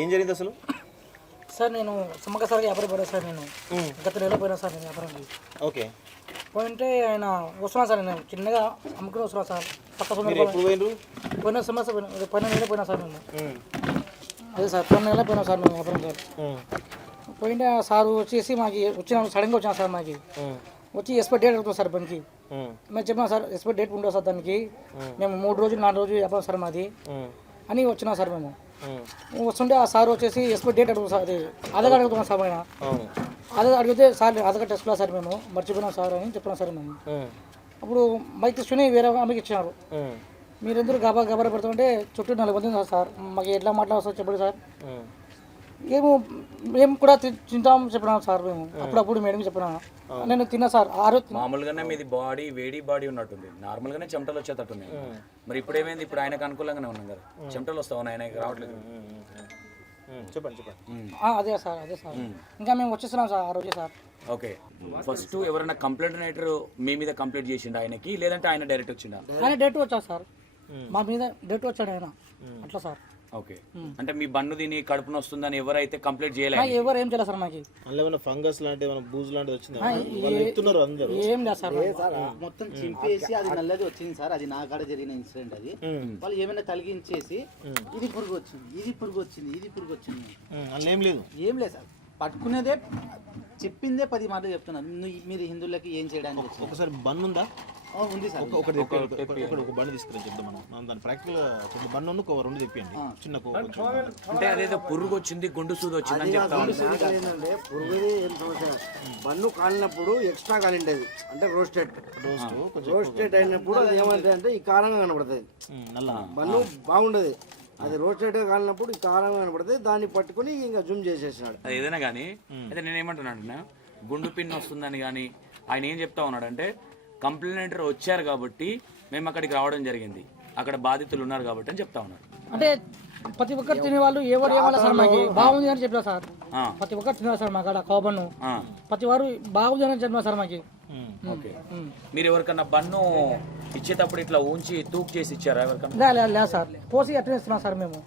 ఏం జరిగింది అసలు? సార్ నేను సమగ్ర సార్ వ్యాపారం పోయినా సార్ నేను గత నెల పోయినా సార్ నేను వ్యాపారానికి. ఓకే. పోయింటే ఆయన వస్తున్నా సార్ నేను చిన్నగా అమ్ముకుని వస్తున్నా సార్ పక్క ఎప్పుడు పోయినారు? పోయిన సంవత్సరం పోయిన నెల పోయినా సార్ నేను. అదే సార్ పోయిన నెల పోయినా సార్ మేము వ్యాపారం సార్. పోయింటే సార్ వచ్చేసి మాకు వచ్చిన సడన్గా వచ్చినా సార్ మాకు వచ్చి ఎక్స్పైర్ డేట్ అవుతుంది సార్ పనికి. మేము చెప్పినా సార్ ఎక్స్పైర్ డేట్ ఉండవు సార్ దానికి, మేము 3 రోజులు 4 రోజులు వ్యాపారం సార్ మాది అని వచ్చినా సార్ మేము. వస్తుంటే ఆ సార్ వచ్చేసి ఎక్స్పైర్ డేట్ అడుగుతాం సార్, అది ఆధార్ కార్డు అడుగుతున్నాం సార్. ఆయన ఆధార్ అడిగితే సార్ ఆధార్ కార్డు టెస్ట్లో సార్ మేము మర్చిపోయినాం సార్ అని చెప్పినాం సార్ మేము. అప్పుడు మైక్ తీసుకుని వేరే ఆమెకి ఇచ్చినారు. మీరెందరూ గబారా పెడుతుంటే చుట్టూ 4 మంది ఉన్నారు సార్. మాకు ఎట్లా మాట్లాడవచ్చు చెప్పండి సార్. మేము కూడా తింటాం చెప్పినాం సార్ మేము. అప్పుడప్పుడు మేడం చెప్పినా నేను తిన్నా సార్. మామూలుగానే మీది బాడీ వేడి బాడీ ఉన్నట్టుంది, నార్మల్ గానే చెమటలు వచ్చేటట్టుంది. మరి ఇప్పుడు ఏమైంది? ఇప్పుడు ఆయనకు అనుకూలంగానే ఉన్నాం కదా, చెమటలు వస్తావు ఆయనకి రావట్లేదు. చెప్పండి. అదే సార్ ఇంకా మేము వచ్చేస్తున్నాం సార్ ఆ రోజే సార్. ఓకే. ఫస్ట్ ఎవరైనా కంప్లైంట్ రైటర్ మీ మీద కంప్లైంట్ చేసిండా ఆయనకి, లేదంటే ఆయన డైరెక్ట్ వచ్చిండా? ఆయన డైరెక్ట్ వచ్చాడు సార్, మా మీద డైరెక్ట్ వచ్చాడు ఆయన అట్లా సార్. ఓకే. అంటే మీ బన్ను దీని కడుపున వస్తుందని ఎవరైతే కంప్లైంట్ చేయలేదు? ఎవరు ఏం చేయలేదు సార్. మాకు అందులో ఫంగస్ లాంటి బూజు లాంటిది వచ్చింది అందరూ. ఏం లేదు సార్. మొత్తం చింపేసి అది నల్లది వచ్చింది సార్. అది నా కాడ జరిగిన ఇన్సిడెంట్. అది వాళ్ళు ఏమైనా తలిగించేసి ఇది పురుగు వచ్చింది, ఇది పురుగు వచ్చింది, ఇది పురుగు వచ్చింది. ఏం లేదు సార్. పట్టుకునేదే చెప్పిందే 10 మాటలు చెప్తున్నారు. మీరు హిందువులకి ఏం చేయడానికి ఒకసారి బన్ ఉందా? ఉంది సార్. ఒక బండి తీసుకుని చెప్తాం మనం దాని ప్రాక్టికల్ బండి ఉన్న 2 తెప్పియండి చిన్న. అంటే అదేదో పురుగు వచ్చింది, గుండు సూది వచ్చింది అని చెప్తా ఏంటంటే పురుగుది ఏం సమస్య, బన్ను కాలినప్పుడు ఎక్స్ట్రా కాలిండేది అంటే రోస్టెడ్ అయినప్పుడు అది ఏమంటే అంటే ఈ కారంగా కనబడుతుంది. బన్ను బాగుండదు, అది రోస్టెడ్ కాలినప్పుడు ఈ కారంగా కనబడుతుంది. దాన్ని పట్టుకుని ఇంకా జూమ్ చేసేసినాడు. అది ఏదైనా కానీ అయితే నేను ఏమంటున్నాను, గుండు పిన్ వస్తుందని కానీ ఆయన ఏం చెప్తా ఉన్నాడంటే కంప్లైంటర్ వచ్చారు కాబట్టి మేము అక్కడికి రావడం జరిగింది, అక్కడ బాధితులు ఉన్నారు కాబట్టి అని చెప్తా ఉన్నారు. అంటే ప్రతి ఒక్కరు తినేవాళ్ళు ఎవరు ఏమన్నా సార్ మాకు బాగుంది అని చెప్పినా సార్. ప్రతి ఒక్కరు తిన్నారు సార్ మాకు కోబన్ను, ప్రతి వారు బాగుంది అని చెప్పినా సార్ మాకు. ఓకే. మీరు ఎవరికన్నా బన్ను ఇచ్చేటప్పుడు ఇట్లా ఉంచి తూక్ చేసి ఇచ్చారా ఎవరికన్నా? లేదు సార్, కోసి అట్నే ఇస్తున్నాం సార్ మేము.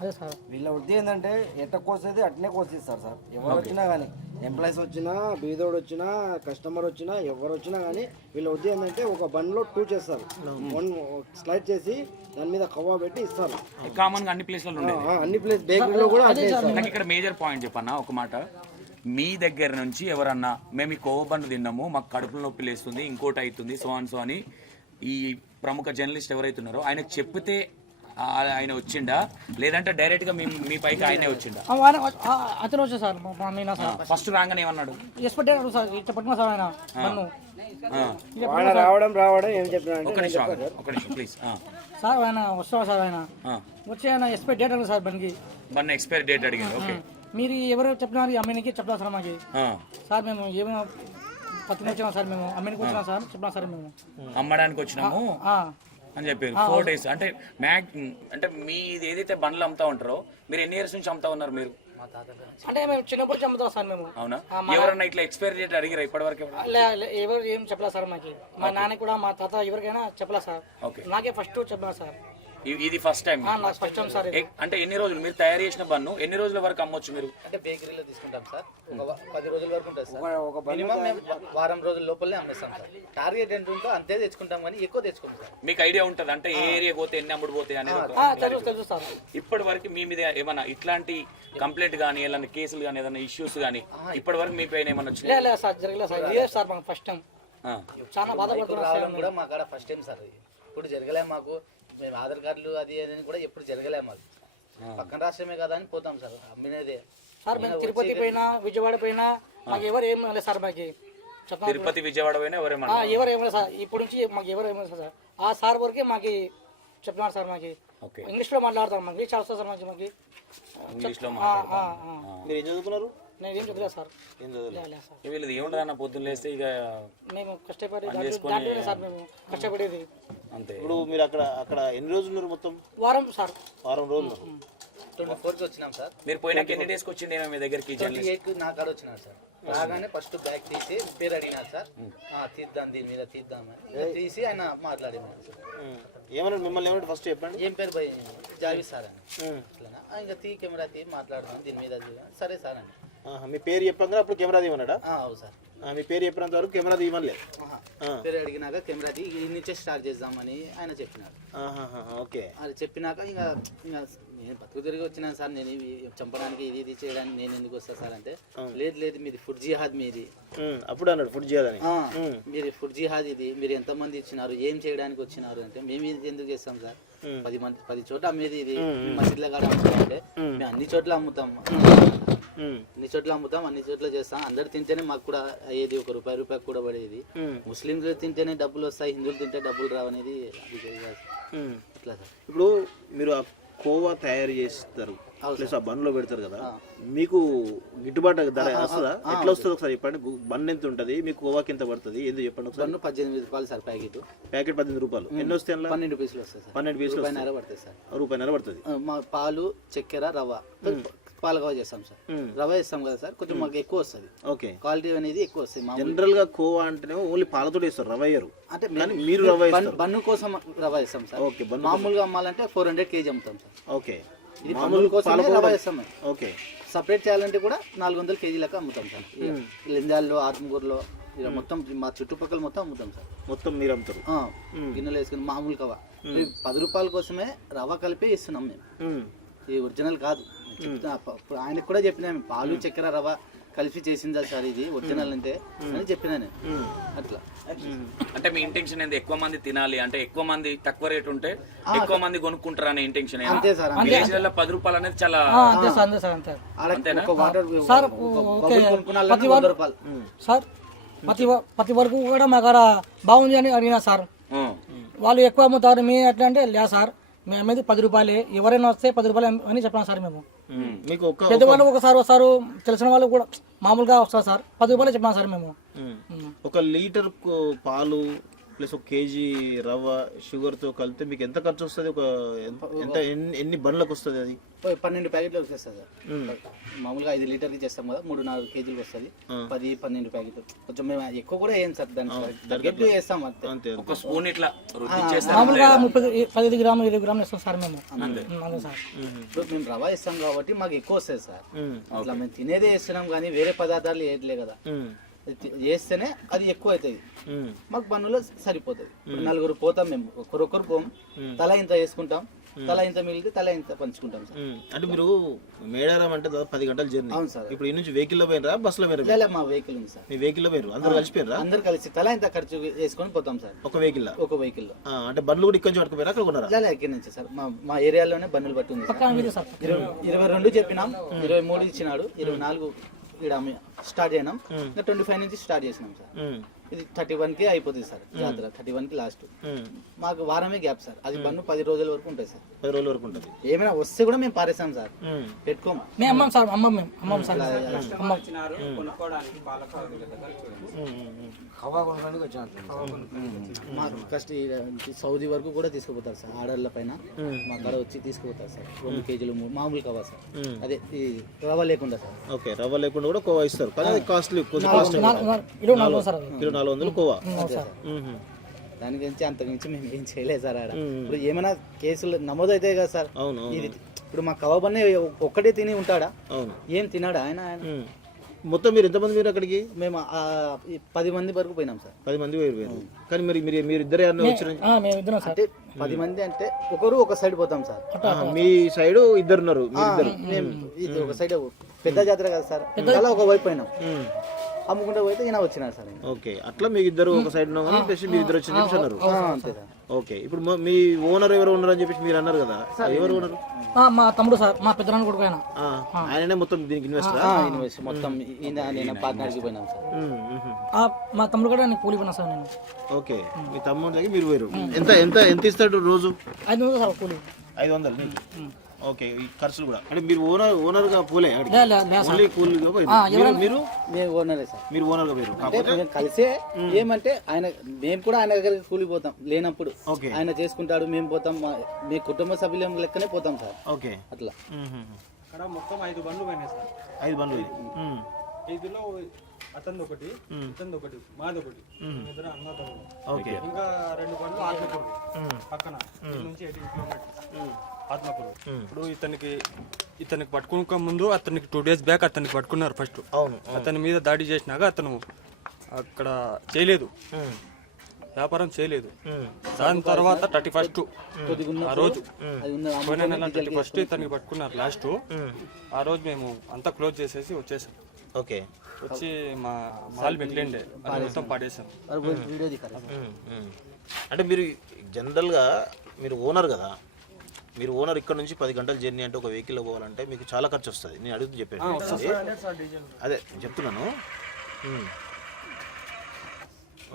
అదే సార్ వీళ్ళ వృద్ధి ఏంటంటే ఎట్ట కోసేది అట్నే కోసిస్తారు సార్. ఎవరు వచ్చినా కానీ, ఎంప్లాయీస్ వచ్చినా, బీదోడు వచ్చినా, కస్టమర్ వచ్చినా, ఎవరు వచ్చినా కానీ వీళ్ళ వృద్ధి ఏంటంటే ఒక బండ్లో 2 చేస్తారు. 1 స్లైడ్ చేసి దాని మీద కవ్వా పెట్టి ఇస్తారు. కామన్ గా అన్ని ప్లేస్లలో ఉండేది, అన్ని ప్లేస్ బేకరీలో కూడా. నాకు ఇక్కడ మేజర్ పాయింట్ చెప్పన్నా ఒక మాట. మీ దగ్గర నుంచి ఎవరన్నా మేము ఈ కోవ బండ్లు తిన్నాము, మాకు కడుపులో నొప్పి లేస్తుంది, ఇంకోటి అవుతుంది, సో అని ఈ ప్రముఖ జర్నలిస్ట్ ఎవరైతున్నారో ఆయనకు చెప్పితే ఆయన వచ్చిండా, లేదంటే డైరెక్ట్ గా మీ పైకి ఆయనే వచ్చిండా? అతను వచ్చా సార్. ఫస్ట్ రాగానే ఏమన్నాడు? చెప్పండి సార్ ఆయన రావడం ఏం చెప్పినాడు? ఒక నిమిషం ప్లీజ్ సార్. ఆయన వస్తావా సార్? ఆయన వచ్చి ఆయన ఎక్స్పైర్ డేట్ అడిగారు సార్ బండికి. బండి ఎక్స్పైర్ డేట్ అడిగింది. ఓకే. మీరు ఎవరు చెప్పినారు? అమ్మాయికి చెప్పినా సార్ మాకు. సార్ మేము ఏమైనా పత్తిని వచ్చినాం సార్, మేము అమ్మాయికి వచ్చినాం సార్ చెప్పినా సార్. మేము అమ్మడానికి వచ్చినాము అని చెప్పారు. 4 days అంటే అంటే మీది ఏదైతే బండ్లు అమ్ముతా ఉంటారో మీరు ఎన్ని ఇయర్స్ నుంచి అమ్ముతా ఉన్నారు మీరు? అంటే మేము చిన్నప్పుడు చంపుతాం సార్ మేము. అవునా? ఎవరన్నా ఇట్లా ఎక్స్పైరీ డేట్ అడిగారా ఇప్పటివరకు? ఎవరు ఏం చెప్పలేదు సార్ మాకు. మా నాన్న కూడా మా తాత ఎవరికైనా చెప్పలేదు సార్. నాకే ఫస్ట్ చెప్పలేదు సార్. ఇది first time first time sir. అంటే ఎన్ని రోజులు మీరు తయారు చేసిన బన్ను ఎన్ని రోజుల వరకు అమ్మొచ్చు మీరు? అంటే బేకరీలో తీసుకుంటాం సార్, 10 రోజుల వరకు ఉంటుంది సార్. మినిమం మేము వారం రోజుల లోపలనే అమ్మేస్తాం సార్. టార్గెట్ ఎంత ఉందో అంతే తెచ్చుకుంటాం, కానీ ఎక్కువ తెచ్చుకుంటాం సార్. మీకు ఐడియా ఉంటుంది అంటే ఏ ఏరియా పోతే ఎన్ని అమ్ముడు పోతాయి అనేది? తెలుసు సార్. ఇప్పటి వరకు మీ మీద ఏమన్నా ఇట్లాంటి కంప్లైంట్ కానీ ఏదైనా కేసులు కానీ ఏదైనా ఇష్యూస్ కానీ ఇప్పటి వరకు మీ పైన ఏమన్నా వచ్చినాయి? లేదు సార్, జరగలేదు సార్. ఇదే సార్ మాకు ఫస్ట్ టైం. చాలా బాధపడుతున్నాం కూడా మా కాడ ఫస్ట్ టైం సార్. ఇప్పుడు జరగలే మాకు. మేము ఆధార్ కార్డులు అది అని కూడా ఎప్పుడు జరగలే మాకు. పక్కన రాష్ట్రమే కదా అని పోతాం సార్ అమ్మినదే సార్. మేము తిరుపతి పోయినా, విజయవాడ పోయినా మాకు ఎవరు ఏం లేదు సార్. మాకు తిరుపతి విజయవాడ పోయినా ఎవరు ఏమలేదు సార్. ఇప్పుడు నుంచి మాకు ఎవరు ఏమలేదు సార్. ఆ సార్ వరకే మాకు చెప్తున్నారు సార్. మాకు ఇంగ్లీష్లో మాట్లాడతారు. మాకు ఇంగ్లీష్ వస్తుంది సార్. మాకు మీరు ఏం చదువుకున్నారు? నేను ఏం చదివా సార్. వీళ్ళది ఏముండదన్న పొద్దున్న లేస్తే ఇక మేము కష్టపడి దాంట్లోనే సార్ మేము కష్టపడేది అంతే. ఇప్పుడు మీరు అక్కడ ఎన్ని రోజులు మొత్తం? వారం సార్. వారం రోజులు. 24కి వచ్చినాం సార్. మీరు పోయినాక ఎన్ని డేస్కి వచ్చింది మీ దగ్గరికి జర్నలిస్ట్? 28కి నా కాడ వచ్చినారు సార్. రాగానే ఫస్ట్ బ్యాగ్ తీసి పేరు అడిగినారు సార్. తీద్దాం, దీని మీద తీద్దామని ఇంకా తీసి ఆయన మాట్లాడినారు సార్. ఏమన్నా మిమ్మల్ని ఏమంటే ఫస్ట్ చెప్పండి. ఏం పేరు భయ్? జావీద్ సార్ అని. అట్లా ఇంకా కెమెరా మాట్లాడదాం దీని మీద. సరే సార్ అని. మీ పేరు చెప్పంగా అప్పుడు కెమెరా తీయమన్నాడా? అవును సార్. మీ పేరు చెప్పినంత వరకు కెమెరా తీయమనిలే. పేరు అడిగినాక కెమెరా ఈ నుంచే స్టార్ట్ చేద్దామని ఆయన చెప్పినారు. ఓకే. అది చెప్పినాక ఇంకా నేను బతుకు తిరిగి వచ్చినాను సార్. నేను ఇవి చంపడానికి ఇది చేయడానికి నేను ఎందుకు వస్తా సార్ అంటే, లేదు మీది ఫుడ్ జిహాద్ మీది. అప్పుడు అన్నాడు ఫుడ్ జిహాద్ అని. మీది ఫుడ్ జిహాద్ ఇది. మీరు ఎంతమంది ఇచ్చినారు, ఏం చేయడానికి వచ్చినారు అంటే, మేము ఇది ఎందుకు చేస్తాం సార్, 10 చోట్ల అమ్మేది ఇది. మసీద్ల కాడ అమ్ముతామంటే మేము అన్ని చోట్ల అమ్ముతాం, అన్ని చోట్ల అమ్ముతాం, అన్ని చోట్ల చేస్తాం. అందరు తింటేనే మాకు కూడా అయ్యేది, ₹1 కూడా పడేది. ముస్లింలు తింటేనే డబ్బులు వస్తాయి, హిందువులు తింటే డబ్బులు రావనేది అది అట్లా సార్. ఇప్పుడు మీరు ఆ కోవా తయారు చేస్తారు ప్లస్ ఆ బన్లో పెడతారు కదా, మీకు గిట్టుబాటు ధర వస్తుందా? ఎట్లా వస్తుంది ఒకసారి చెప్పండి. బన్ ఎంత ఉంటుంది, మీకు కోవాకి ఎంత పడుతుంది, ఎందుకు చెప్పండి ఒకసారి. Bun ₹18 sir packet. ప్యాకెట్ ₹18. ఎన్ని వస్తాయి? 12 పీసులు వస్తాయి సార్. 12 పీసులు ₹1.5 పడుతుంది సార్. ₹1.5 పడుతుంది. మా పాలు, చక్కెర, రవ్వ, పాలకోవా చేస్తాం సార్. రవ్వ వేస్తాం కదా సార్, కొంచెం మాకు ఎక్కువ వస్తుంది. ఓకే. క్వాలిటీ అనేది ఎక్కువ వస్తుంది. జనరల్ గా కోవా అంటేనే ఓన్లీ పాలతో వేస్తారు, రవ్వ వేయరు. అంటే మీరు రవ్వ బన్ను కోసం రవ్వ వేస్తాం సార్. ఓకే. మామూలుగా అమ్మాలంటే 400 kg అమ్ముతాం సార్. ఓకే. ఇది మామూలు కోసం రవ్వ వేస్తాం. ఓకే. సపరేట్ చేయాలంటే కూడా 400 kg లెక్క అమ్ముతాం సార్. లింజాల్లో, ఆత్మకూరులో ఇలా మొత్తం మా చుట్టుపక్కల మొత్తం అమ్ముతాం సార్. మొత్తం మీరు అమ్ముతారు? గిన్నెలు వేసుకుని మామూలు కవ ₹10 కోసమే రవ్వ కలిపి ఇస్తున్నాం మేము. ఇది ఒరిజినల్ కాదు. ఆయనకు కూడా చెప్పినా, పాలు, చక్కెర, రవ్వ కలిసి చేసిందా సార్ ఇది ఒరిజినల్ అంటే అని చెప్పినా నేను. అట్లా అంటే మీ ఇంటెన్షన్ ఏంది? ఎక్కువ మంది తినాలి అంటే, ఎక్కువ మంది తక్కువ రేట్ ఉంటే ఎక్కువ మంది కొనుక్కుంటారు అనే ఇంటెన్షన్. అంతే సార్. ₹10 అనేది చాలా అంతే సార్, అంతే సార్, అంతే సార్. ప్రతి వరకు కూడా మా కాడ బాగుంది అని అడిగినా సార్. వాళ్ళు ఎక్కువ అమ్ముతారు, మీ ఎట్లా అంటే లేదు సార్, మేము అమ్మేది ₹10. ఎవరైనా వస్తే ₹10 అని చెప్పాను సార్ మేము. మీకు పెద్దవాళ్ళు ఒకసారి వస్తారు, తెలిసిన వాళ్ళు కూడా మామూలుగా వస్తారు సార్. ₹10 చెప్పాను సార్ మేము. 1 లీటర్ పాలు ప్లస్ 1 kg రవ్వ షుగర్ తో కలిపితే మీకు ఎంత ఖర్చు వస్తుంది? ఎంత ఎన్ని బండ్లకు వస్తుంది అది? 12 ప్యాకెట్లు వస్తాయి సార్. మామూలుగా 5 లీటర్కి చేస్తాం కదా, 3-4 kg వస్తుంది. 10-12 ప్యాకెట్లు. కొంచెం మేము ఎక్కువ కూడా వేయం సార్, దానికి వేస్తాం అంతే. ఒక స్పూన్ ఇట్లా రుద్ది చేస్తాం. మామూలుగా 15 గ్రాములు 20 గ్రాములు ఇస్తాం సార్ మేము. అంతే సార్. ఇప్పుడు మేము రవ్వ ఇస్తాం కాబట్టి మాకు ఎక్కువ వస్తుంది సార్. అట్లా మేము తినేదే వేస్తున్నాం కానీ వేరే పదార్థాలు వేయట్లే కదా. చేస్తేనే అది ఎక్కువ అవుతుంది, మాకు పన్నులో సరిపోతుంది. 4 పోతాం మేము, ఒకరొకరు పోం, తల ఇంత వేసుకుంటాం, తల ఇంత మిగిలితే తల ఇంత పంచుకుంటాం సార్. అంటే మీరు మేడారం అంటే 10 గంటల జర్నీ. అవును సార్. ఇప్పుడు ఈ నుంచి వెహికల్లో పోయినరా, బస్సులో పోయినరా? మా వెహికల్ ఉంది సార్. మీ వెహికల్లో పోయారు? అందరు కలిసిపోయారా? అందరు కలిసి తల ఇంత ఖర్చు వేసుకొని పోతాం సార్. ఒక వెహికల్? ఒక వెహికల్. అంటే బండ్లు కూడా ఇక్కడ నుంచి పట్టుకుపోయారా, అక్కడ కొన్నారా? ఇక్కడి నుంచి సార్. మా ఏరియాలోనే బండ్లు పట్టి ఉంది సార్. 22 చెప్పినాం, 23 ఇచ్చినాడు, 24 ఇక్కడ స్టార్ట్ అయినాం. ఇంకా 25 నుంచి స్టార్ట్ చేసినాం సార్. ఇది 31కి అయిపోతుంది సార్ జాతర. 31కి లాస్ట్. మాకు వారమే గ్యాప్ సార్. అది బన్ను 10 రోజుల వరకు ఉంటుంది సార్. 10 రోజుల వరకు ఉంటుంది. ఏమైనా వస్తే కూడా మేము పారేస్తాం సార్, పెట్టుకోము. మేము అమ్మం సార్, అమ్మం సార్. మాకు ఫస్ట్ సౌదీ వరకు కూడా తీసుకుపోతారు సార్. ఆర్డర్ల పైన మా కాడ వచ్చి తీసుకుపోతారు సార్. 2 kg మామూలు కవా సార్. అదే రవ్వ లేకుండా సార్. ఓకే. రవ్వ లేకుండా కూడా కోవా ఇస్తారు, కానీ అది కాస్ట్లీ. $400 కోవా. దాని గురించి అంతకుమించి మేము ఏం చేయలేదు సార్. ఆడ ఇప్పుడు ఏమైనా కేసులు నమోదు అవుతాయి కదా సార్. ఇది ఇప్పుడు మా కబాబ్ ఒక్కటే తిని ఉంటాడా? ఏం తినాడా ఆయన? మొత్తం మీరు ఎంతమంది మీరు అక్కడికి? మేము 10 మంది వరకు పోయినాం సార్. 10 మంది పోయారు. కానీ మీరు ఇద్దరే వచ్చారు అంటే 10 మంది అంటే ఒకరు ఒక సైడ్ పోతాం సార్. మీ సైడ్ ఇద్దరున్నారు? మేము ఇది ఒక సైడ్ పెద్ద జాతర కదా సార్, అలా ఒక వైపు పోయినాం. అమ్ముకుంటే పోతే ఈయన వచ్చినారు సార్. ఓకే. అట్లా మీకు ఇద్దరు ఒక సైడ్ మీరు ఇద్దరు వచ్చి అన్నారు. అంతే సార్. ఓకే. ఇప్పుడు మీ ఓనర్ ఎవరు ఉన్నారు అని చెప్పేసి మీరు అన్నారు కదా, ఎవరు ఓనరు? మా తమ్ముడు సార్, మా పెద్దనాన్న కొడుకు ఆయన. ఆయననే మొత్తం దీనికి ఇన్వెస్టర్ మొత్తం. నేను పార్ట్నర్కి పోయినాం సార్. మా తమ్ముడు కూడా నేను కూలి పోయినా సార్ నేను. ఓకే. మీ తమ్ముడు దగ్గర మీరు పోయారు. ఎంత ఎంత ఎంత ఇస్తాడు రోజు? 500 సార్ కూలి. 500. ఓకే ఈ ఖర్చులు కూడా అంటే మీరు ఓనర్గా పోలే లే, లే, లే సార్. ఓన్లీ కూలీగా పోయినారు. మీరు మేము ఓనరే సార్. మీరు ఓనర్గా పోయారు అంటే మేము కలిసే ఏమంటే ఆయన మేము కూడా ఆయన దగ్గరికి కూలిపోతాం లేనప్పుడు ఓకే ఆయన చేసుకుంటాడు, మేము పోతాం, మీ కుటుంబ సభ్యులం లెక్కనే పోతాం సార్. ఓకే అట్లా అక్కడ మొత్తం 5 బండ్లు పోయినాయి సార్. 5 బండ్లు 5లో అతనిది ఒకటి, ఇతనిది ఒకటి, మాది ఒకటి, ఇద్దరు అన్నదమ్ములు. ఓకే ఇంకా 2 బండ్లు ఆత్మకూరు పక్కన ఇక్కడ నుంచి 18 కిలోమీటర్స్ ఆత్మకూరు. ఇప్పుడు ఇతనికి పట్టుకోక ముందు అతనికి 2 days బ్యాక్ అతనికి పట్టుకున్నారు ఫస్ట్. అవును అతని మీద దాడి చేసినాక అతను అక్కడ చేయలేదు, వ్యాపారం చేయలేదు. దాని తర్వాత 31st ఆ రోజు పోయిన నెల 31st ఇతనికి పట్టుకున్నారు లాస్ట్. ఆ రోజు మేము అంతా క్లోజ్ చేసేసి వచ్చేసాం. ఓకే వచ్చి మా మాల్ మిగిలిండే అది మొత్తం పాడేసాం. వీడియో దిగారు. అంటే మీరు జనరల్గా మీరు ఓనర్ కదా, మీరు ఓనర్ ఇక్కడ నుంచి 10 గంటల జర్నీ అంటే ఒక వెహికల్లో పోవాలంటే మీకు చాలా ఖర్చు వస్తుంది. నేను అడుగుతూ చెప్పాను అదే చెప్తున్నాను.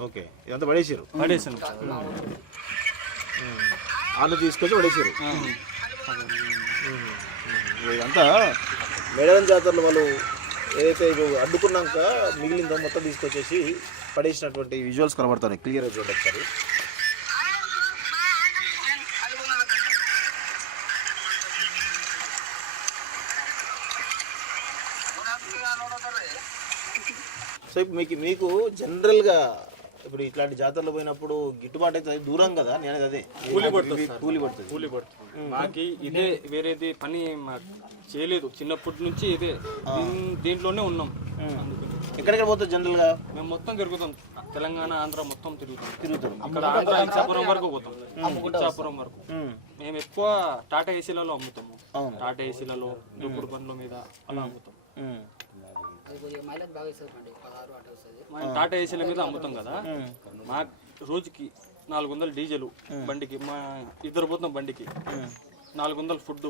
ఓకే ఇదంతా పడేసారు పడేసాం ఆలు తీసుకొచ్చి పడేసారు. ఇదంతా మేడారం జాతరలో వాళ్ళు ఏదైతే ఇప్పుడు అడ్డుకున్నాక మిగిలిందో మొత్తం తీసుకొచ్చేసి పడేసినటువంటి విజువల్స్ కనబడతాయి క్లియర్గా చూడండి ఒకసారి. సో ఇప్పుడు మీకు జనరల్గా ఇప్పుడు ఇట్లాంటి జాతరలు పోయినప్పుడు గిట్టుబాటు అయితే దూరం కదా, నేను అనేది అదే కూలి పడుతుంది. మాకి ఇదే వేరేది పని మాకు చేయలేదు, చిన్నప్పటి నుంచి ఇదే దీంట్లోనే ఉన్నాం. ఎక్కడెక్కడ పోతుంది జనరల్గా? మేము మొత్తం తిరుగుతాం, తెలంగాణ ఆంధ్ర మొత్తం తిరుగుతాం. ఇక్కడ ఆంధ్ర ఇచ్చాపురం వరకు పోతాం, ఇచ్చాపురం వరకు. మేము ఎక్కువ టాటా ఏసీలలో అమ్ముతాము, టాటా ఏసీలలో దుప్పుడు బండ్ల మీద అలా అమ్ముతాం. మనం టాటా ఏసీల మీద అమ్ముతాం కదా, మా రోజుకి 400 డీజిల్ బండికి, మా ఇద్దరు పోతాం బండికి, 400 ఫుడ్,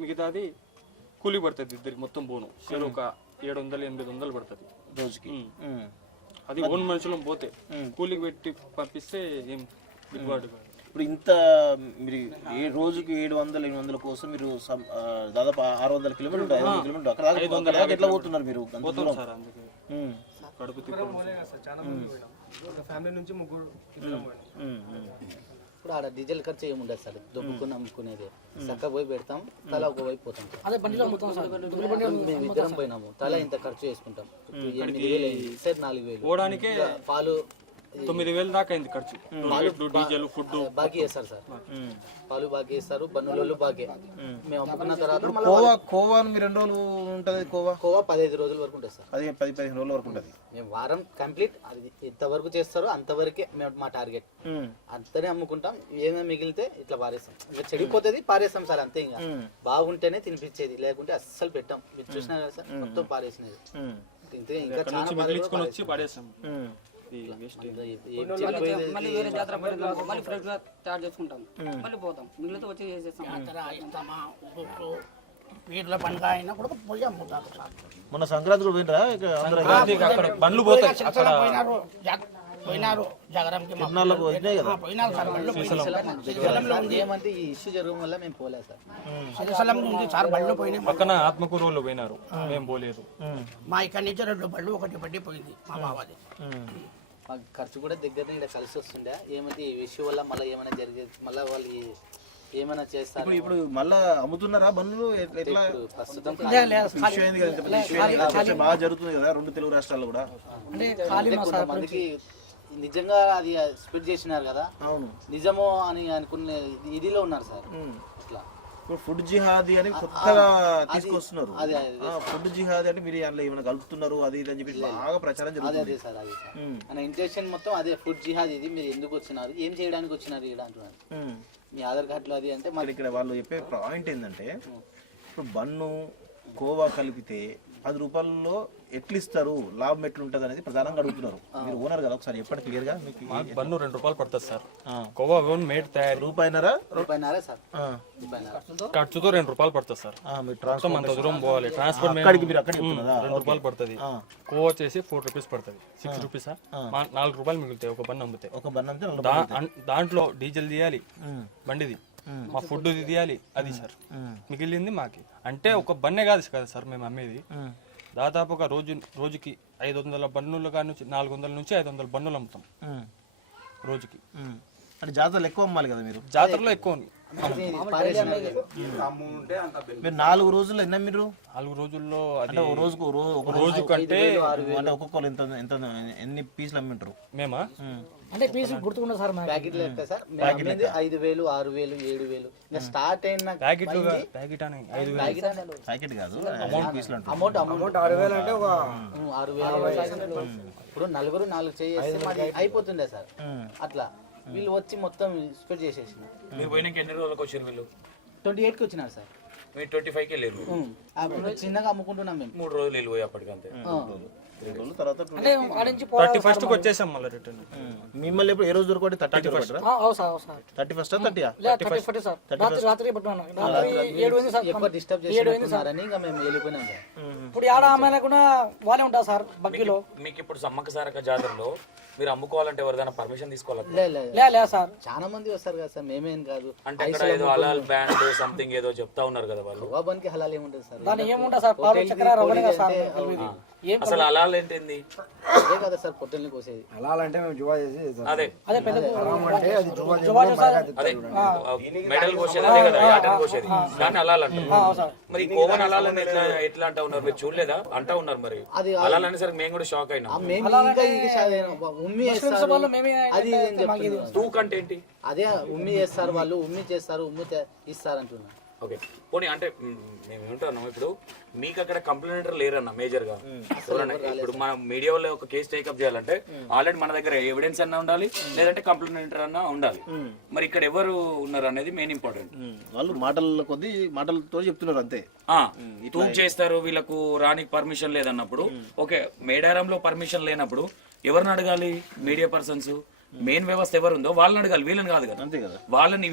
మిగతాది కూలీ పడుతుంది ఇద్దరికి మొత్తం పోను ఒక 700-800 పడుతుంది రోజుకి. అది ఓన్ మనుషులం పోతే కూలీకి పెట్టి పంపిస్తే ఏం దిగుబాటు కాదు. ఇప్పుడు ఇంత మీరు రోజుకి 700-800 కోసం మీరు దాదాపు 600 కిలోమీటర్ 500 కిలోమీటర్ అక్కడ దాకా ఎట్లా పోతున్నారు మీరు? పోతాం సార్, అందుకే కడుపు ఫ్యామిలీ నుంచి 3 ఇప్పుడు ఆడ డీజిల్ ఖర్చు ఏముండదు సార్, దొబ్బుకుని అమ్ముకునేది. చక్కగా పోయి పెడతాం, తల ఒక వైపు పోతాం సార్. అదే బండిలో అమ్ముతాం సార్. మేము ఇద్దరం పోయినాము, తల ఇంత ఖర్చు చేసుకుంటాం. 8,000 అయింది సార్, 4,000 పోవడానికే పాలు 9,000 దాకా అయింది ఖర్చు. డీజిల్ ఫుడ్ బాకీ వేస్తారు సార్, పాలు బాకీ వేస్తారు, బన్నులు బాకీ. మేము అమ్ముకున్న తర్వాత కోవా మీరు 2 రోజులు ఉంటుంది కోవా 15 రోజుల వరకు ఉంటుంది సార్. 10-15 రోజుల వరకు ఉంటుంది. మేము వారం కంప్లీట్ అది ఎంతవరకు చేస్తారో అంతవరకే మేము మా టార్గెట్. అంతనే అమ్ముకుంటాం, ఏమైనా మిగిలితే ఇట్లా పారేస్తాం. ఇంకా చెడిపోతుంది పారేస్తాం సార్, అంతే. ఇంకా బాగుంటేనే తినిపించేది, లేకుంటే అస్సలు పెట్టాం. మీరు చూసినా కదా సార్, మొత్తం పారేసినది. ఇంకా చాలా మిగిలించుకొని వచ్చి పడేస్తాం. మళ్ళీ వేరే జాతర మళ్ళీ ఫ్రెష్ గా తయారు చేసుకుంటాం, మళ్ళీ పోతాం, మిగిలితే వచ్చి చేసేస్తాం. వీటిలో పండుగ అయినప్పుడు పోయి అమ్ముతారు సార్. మొన్న సంక్రాంతి కూడా పోయినరా? అక్కడ బండ్లు పోతాయి, అక్కడ పోయినారు జాగరంకి తిరునాళ్ళకు వచ్చినాయి కదా. పోయినారు సార్. బండ్లు ఏమంటే ఈ ఇష్యూ జరగడం వల్ల మేము పోలేదు సార్. శ్రీశైలం ఉంది సార్, బళ్ళు పోయినాయి. పక్కన ఆత్మకూరు వాళ్ళు పోయినారు, మేము పోలేదు. మా ఇక్కడ నుంచి 2 బళ్ళు ఒకటి పట్టి పోయింది మా బాబాది. మాకు ఖర్చు కూడా దగ్గరనే ఇక్కడ కలిసి వస్తుండే. ఏమంటే ఈ ఇష్యూ వల్ల మళ్ళీ ఏమైనా జరిగేది, మళ్ళీ వాళ్ళు ఏమైనా చేస్తారు. ఇప్పుడు మళ్ళా అమ్ముతున్నారా బండ్లు? ఎట్లా ప్రస్తుతం ఇష్యూ అయింది కదా, పెద్ద ఇష్యూ అయింది కదా, చర్చ బాగా జరుగుతుంది కదా 2 తెలుగు రాష్ట్రాల్లో కూడా. అంటే ఖాళీ కొంతమందికి నిజంగా అది స్ప్లిట్ చేసినారు కదా, అవును నిజమో అని అనుకునే ఇదిలో ఉన్నారు సార్. ఇట్లా ఇప్పుడు ఫుడ్ జిహాదీ అని కొత్తగా తీసుకొస్తున్నారు. అదే ఫుడ్ జిహాదీ అంటే మీరు అందులో ఏమైనా కలుపుతున్నారు అది ఇది అని చెప్పి బాగా ప్రచారం జరుగుతుంది. అదే సార్, అదే సార్. మన ఇంటెన్షన్ మొత్తం అదే, ఫుడ్ జిహాద్. ఇది మీరు ఎందుకు వచ్చినారు, ఏం చేయడానికి వచ్చినారు ఇక్కడ అంటున్నారు. మీ ఆధార్ కార్డులో అది అంటే మరి ఇక్కడ వాళ్ళు చెప్పే పాయింట్ ఏంటంటే, ఇప్పుడు బన్ను కోవా కలిపితే 10 రూపాయల్లో ఎట్లు ఇస్తారు, లాభం ఎట్లుంటది అనేది ప్రధానంగా అడుగుతున్నారు. మీరు ఓనర్ కదా, ఒకసారి చెప్పండి క్లియర్ గా. మీకు బన్ను 2 రూపాయలు పడుతుంది సార్. కోవా ఓన్ మేడ్ తయారు రూపాయినరా సార్, ఖర్చుతో 2 రూపాయలు పడుతుంది సార్. మీరు మొత్తం అంత దూరం పోవాలి, ట్రాన్స్పోర్ట్ అక్కడికి మీరు అక్కడికి 2 రూపాయలు పడుతుంది. కోవా వచ్చేసి 4 రూపీస్ పడుతుంది, 6 రూపీస్. 4 రూపాయలు మిగులుతాయి ఒక బన్ను అమ్మితే. ఒక బన్ అంతే దాంట్లో డీజిల్ తీయాలి బండిది, మా ఫుడ్ తీయాలి అది సార్, మిగిలింది మాకి. అంటే ఒక బన్నే కాదు కదా సార్ మేము అమ్మేది, దాదాపు ఒక రోజుకి 500 బన్నులు కాడి నుంచి 400 నుంచి 500 బన్నులు అమ్ముతాం రోజుకి. అంటే జాతరలు ఎక్కువ అమ్మాలి కదా మీరు? జాతరలో ఎక్కువ ఉంది. మీరు 4 రోజుల్లో ఎన్న మీరు 4 రోజుల్లో అంటే ఒక రోజుకు ఒక రోజు కంటే అంటే ఒక్కొక్కరు ఎంత ఎంత ఎన్ని పీసులు అమ్మింటారు? మేమా అంటే పీసులు గుర్తుకుంటా సార్ మాకు. ప్యాకెట్లు లెక్క సార్, మేము అమ్మేది 5,000, 6,000, 7,000 ఇంకా స్టార్ట్ అయిన ప్యాకెట్ అని 5,000 ప్యాకెట్ కాదు, అమౌంట్ పీసులు అంటారు. అమౌంట్ 6,000 అంటే ఒక 6,000. ఇప్పుడు నలుగురు 4 చేస్తే మాది అయిపోతుండే సార్. అట్లా వీళ్ళు వచ్చి మొత్తం స్ప్రెడ్ చేసేసిన. మీరు పోయినాక ఎన్ని రోజులకు వచ్చారు వీళ్ళు? 28కి వచ్చినారు సార్. మీరు 25కి వెళ్ళారు, అప్పుడు చిన్నగా అమ్ముకుంటున్నాం మేము. 3 రోజులు వెళ్ళిపోయి అప్పటికంతే. తర్వాత అంటే ఆడ నుంచి 31st వచ్చేసాం మళ్ళీ రిటర్న్. మిమ్మల్ని ఎప్పుడు ఏ రోజు దొరకటి? 31st, 30th, 30 sir. రాత్రి పట్టుకున్నాను. రాత్రి 7 అయింది సార్. ఎక్కువ డిస్టర్బ్ చేస్తున్నారని ఇంకా మేము వెళ్ళిపోయినాం సార్. ఇప్పుడు ఆడ అమ్మాయినా కూడా వాళ్ళే ఉంటారు సార్ బగ్గీలో. మీకు ఇప్పుడు సమ్మక్క సారక్క జాతరలో మీరు అమ్ముకోవాలంటే ఎవరిదైనా పర్మిషన్ తీసుకోవాలి? లే సార్, చాలా మంది వస్తారు కదా సార్, మేమేం కాదు. అంటే అక్కడ ఏదో హలాల్ బ్యాండ్ సంథింగ్ ఏదో చెప్తా ఉన్నారు కదా వాళ్ళు. గోవాబానికి హలాల్ ఏముంటుంది సార్? దాని ఏముంటా సార్, పాలు చక్కెర రవ్వనే కదా సార్. ఏం అసలు హలాల్ ఏంటింది? అదే కదా సార్ పొట్టెల్ని కోసేది. అలాంటే మేము జువా చేసి చేస్తాం. అదే అదే పెద్ద అంటే అది జువా జువా సార్. అదే మెడల్ కోసేది అదే కదా, యాటన్ కోసేది, దాన్ని హలాల్ అంటారు. మరి ఈ కోవన్ హలాల్ అని ఎట్లా అంటా ఉన్నారు? మీరు చూడలేదా? అంటా ఉన్నారు. మరి హలాల్ అనేసరికి మేము కూడా షాక్ అయినా. మేము ఇంకా ఉమ్మి చేస్తారు, అది ఇది అని చెప్తున్నారు. తూక్ అంటే ఏంటి? అదే ఉమ్మి చేస్తారు వాళ్ళు, ఉమ్మి చేస్తారు, ఉమ్మి ఇస్తారు అంటున్నారు. ఓకే పోనీ అంటే మేము ఏమంటున్నాం, ఇప్పుడు మీకు అక్కడ కంప్లైంటర్ లేరన్న మేజర్ గా. ఇప్పుడు మన మీడియా వాళ్ళు ఒక కేసు టేకప్ చేయాలంటే ఆల్రెడీ మన దగ్గర ఎవిడెన్స్ అన్నా ఉండాలి, లేదంటే కంప్లైంటర్ అన్నా ఉండాలి. మరి ఇక్కడ ఎవరు ఉన్నారు అనేది మెయిన్ ఇంపార్టెంట్. వాళ్ళు మాటల కొద్ది మాటలతో చెప్తున్నారు అంతే. తూక్ చేస్తారు, వీళ్ళకు రానికి పర్మిషన్ లేదన్నప్పుడు. ఓకే, మేడారంలో పర్మిషన్ లేనప్పుడు ఎవరిని అడగాలి? మీడియా పర్సన్స్, మెయిన్ వ్యవస్థ ఎవరు ఉందో వాళ్ళని అడగాలి, వీళ్ళని కాదు కదా. అంతే కదా,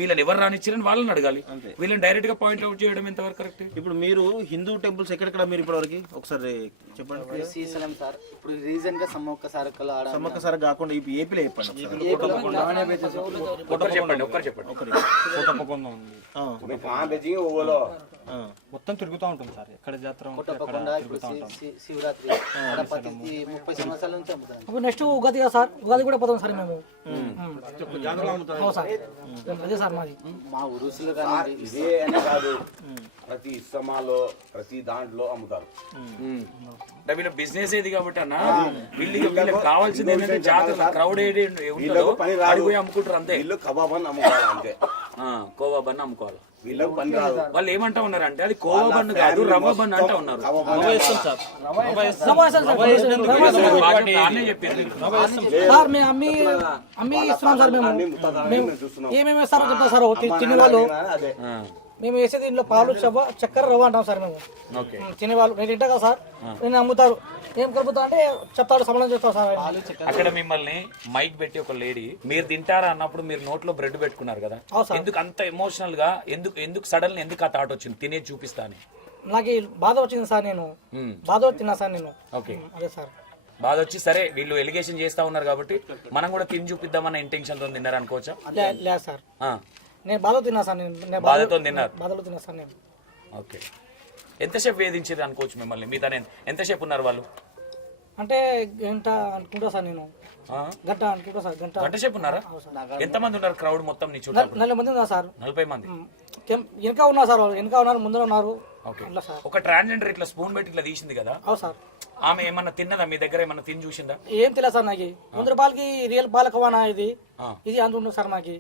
వీళ్ళని ఎవరు రానిచ్చారని వాళ్ళని అడగాలి. వీళ్ళని డైరెక్ట్ గా పాయింట్ అవుట్ చేయడం ఎంతవరకు కరెక్ట్? ఇప్పుడు మీరు హిందూ టెంపుల్స్ ఎక్కడెక్కడ మీరు ఇప్పటివరకు ఒకసారి చెప్పండి. శ్రీశైలం సార్, ఇప్పుడు రీసెంట్ గా సమ్మక్క సారక్కల ఆడ సమ్మక్క సార్ కాకుండా ఇప్పుడు ఏపీలో చెప్పండి. మొత్తం తిరుగుతూ ఉంటుంది సార్, ఎక్కడ జాతర శివరాత్రి 30 సంవత్సరాల నుంచి అమ్ముతాం. ఇప్పుడు నెక్స్ట్ ఉగాది కదా సార్, ఉగాది కూడా పోతాం సార్ మేము. అదే సార్ మాది. మా ఉరుసులు ఇదే అని కాదు, ప్రతి ఇస్తమాలో ప్రతి దాంట్లో అమ్ముతారు. అంటే వీళ్ళ బిజినెస్ ఏది కాబట్టి అన్న, వీళ్ళకి కావాల్సింది ఏంటంటే జాతర క్రౌడ్ ఏది ఉంటుందో అడిగిపోయి అమ్ముకుంటారు అంతే. వీళ్ళు కబాబ్ అమ్ముకోవాలి అంతే, కోవా బన్ అమ్ముకోవాలి. వీళ్ళకి పని రాదు. వాళ్ళు ఏమంటా ఉన్నారు అంటే అది కోవా బన్ను కాదు రవ్వ బన్ను అంటా ఉన్నారు. సార్ మేము అమ్మి ఇస్తున్నాం సార్. మేము ఏమేమి వేస్తారో చెప్తాం సార్. తినే వాళ్ళు మేము వేసేది ఇంట్లో పాలు చక్కెర రవ్వ అంటాం సార్ మేము. తినే వాళ్ళు నేను తింటా కదా సార్, నేను అమ్ముతారు. ఏం కలుపుతా అంటే చెప్తాడు, సమాధానం చెప్తాడు సార్. అక్కడ మిమ్మల్ని మైక్ పెట్టి ఒక లేడీ మీరు తింటారా అన్నప్పుడు మీరు నోట్లో బ్రెడ్ పెట్టుకున్నారు కదా, ఎందుకు అంత ఎమోషనల్ గా, ఎందుకు సడన్ ఎందుకు ఆ థాట్ వచ్చింది తినేది చూపిస్తా అని? నాకు బాధ వచ్చింది సార్, నేను బాధ తిన్నా సార్ నేను. ఓకే, అదే సార్ బాధ వచ్చి సరే వీళ్ళు ఎలిగేషన్ చేస్తా ఉన్నారు కాబట్టి మనం కూడా తిని చూపిద్దామన్న ఇంటెన్షన్ తో తిన్నారు అనుకోవచ్చా? లేదు సార్, నేను బాధ తిన్నా సార్. నేను బాధతో తిన్నారు. బాధలో తిన్నా సార్ నేను. ఓకే, ఎంతసేపు వేధించేది అనుకోవచ్చు మిమ్మల్ని? మీతో ఎంతసేపు ఉన్నారు వాళ్ళు? అంటే గంట అనుకుంటా సార్, నేను గంట అనుకుంటా సార్. గంట సేపు ఉన్నారా? ఎంతమంది ఉన్నారు క్రౌడ్ మొత్తం? నీ చుట్టూ 40 మంది ఉన్నారు సార్. 40 మంది వెనక ఉన్నారు సార్, వాళ్ళు వెనక ఉన్నారు, ముందర ఉన్నారు. ఒక ట్రాన్స్జెండర్ ఇట్లా స్పూన్ పెట్టి ఇట్లా తీసింది కదా, అవును సార్. ఆమె ఏమన్నా తిన్నదా మీ దగ్గర? ఏమన్నా తిని చూసిందా? ఏం తెలియదు సార్ నాకు. 100 రూపాయలకి రియల్ పాలకవానా ఇది అంటుంటుంది సార్. మాకు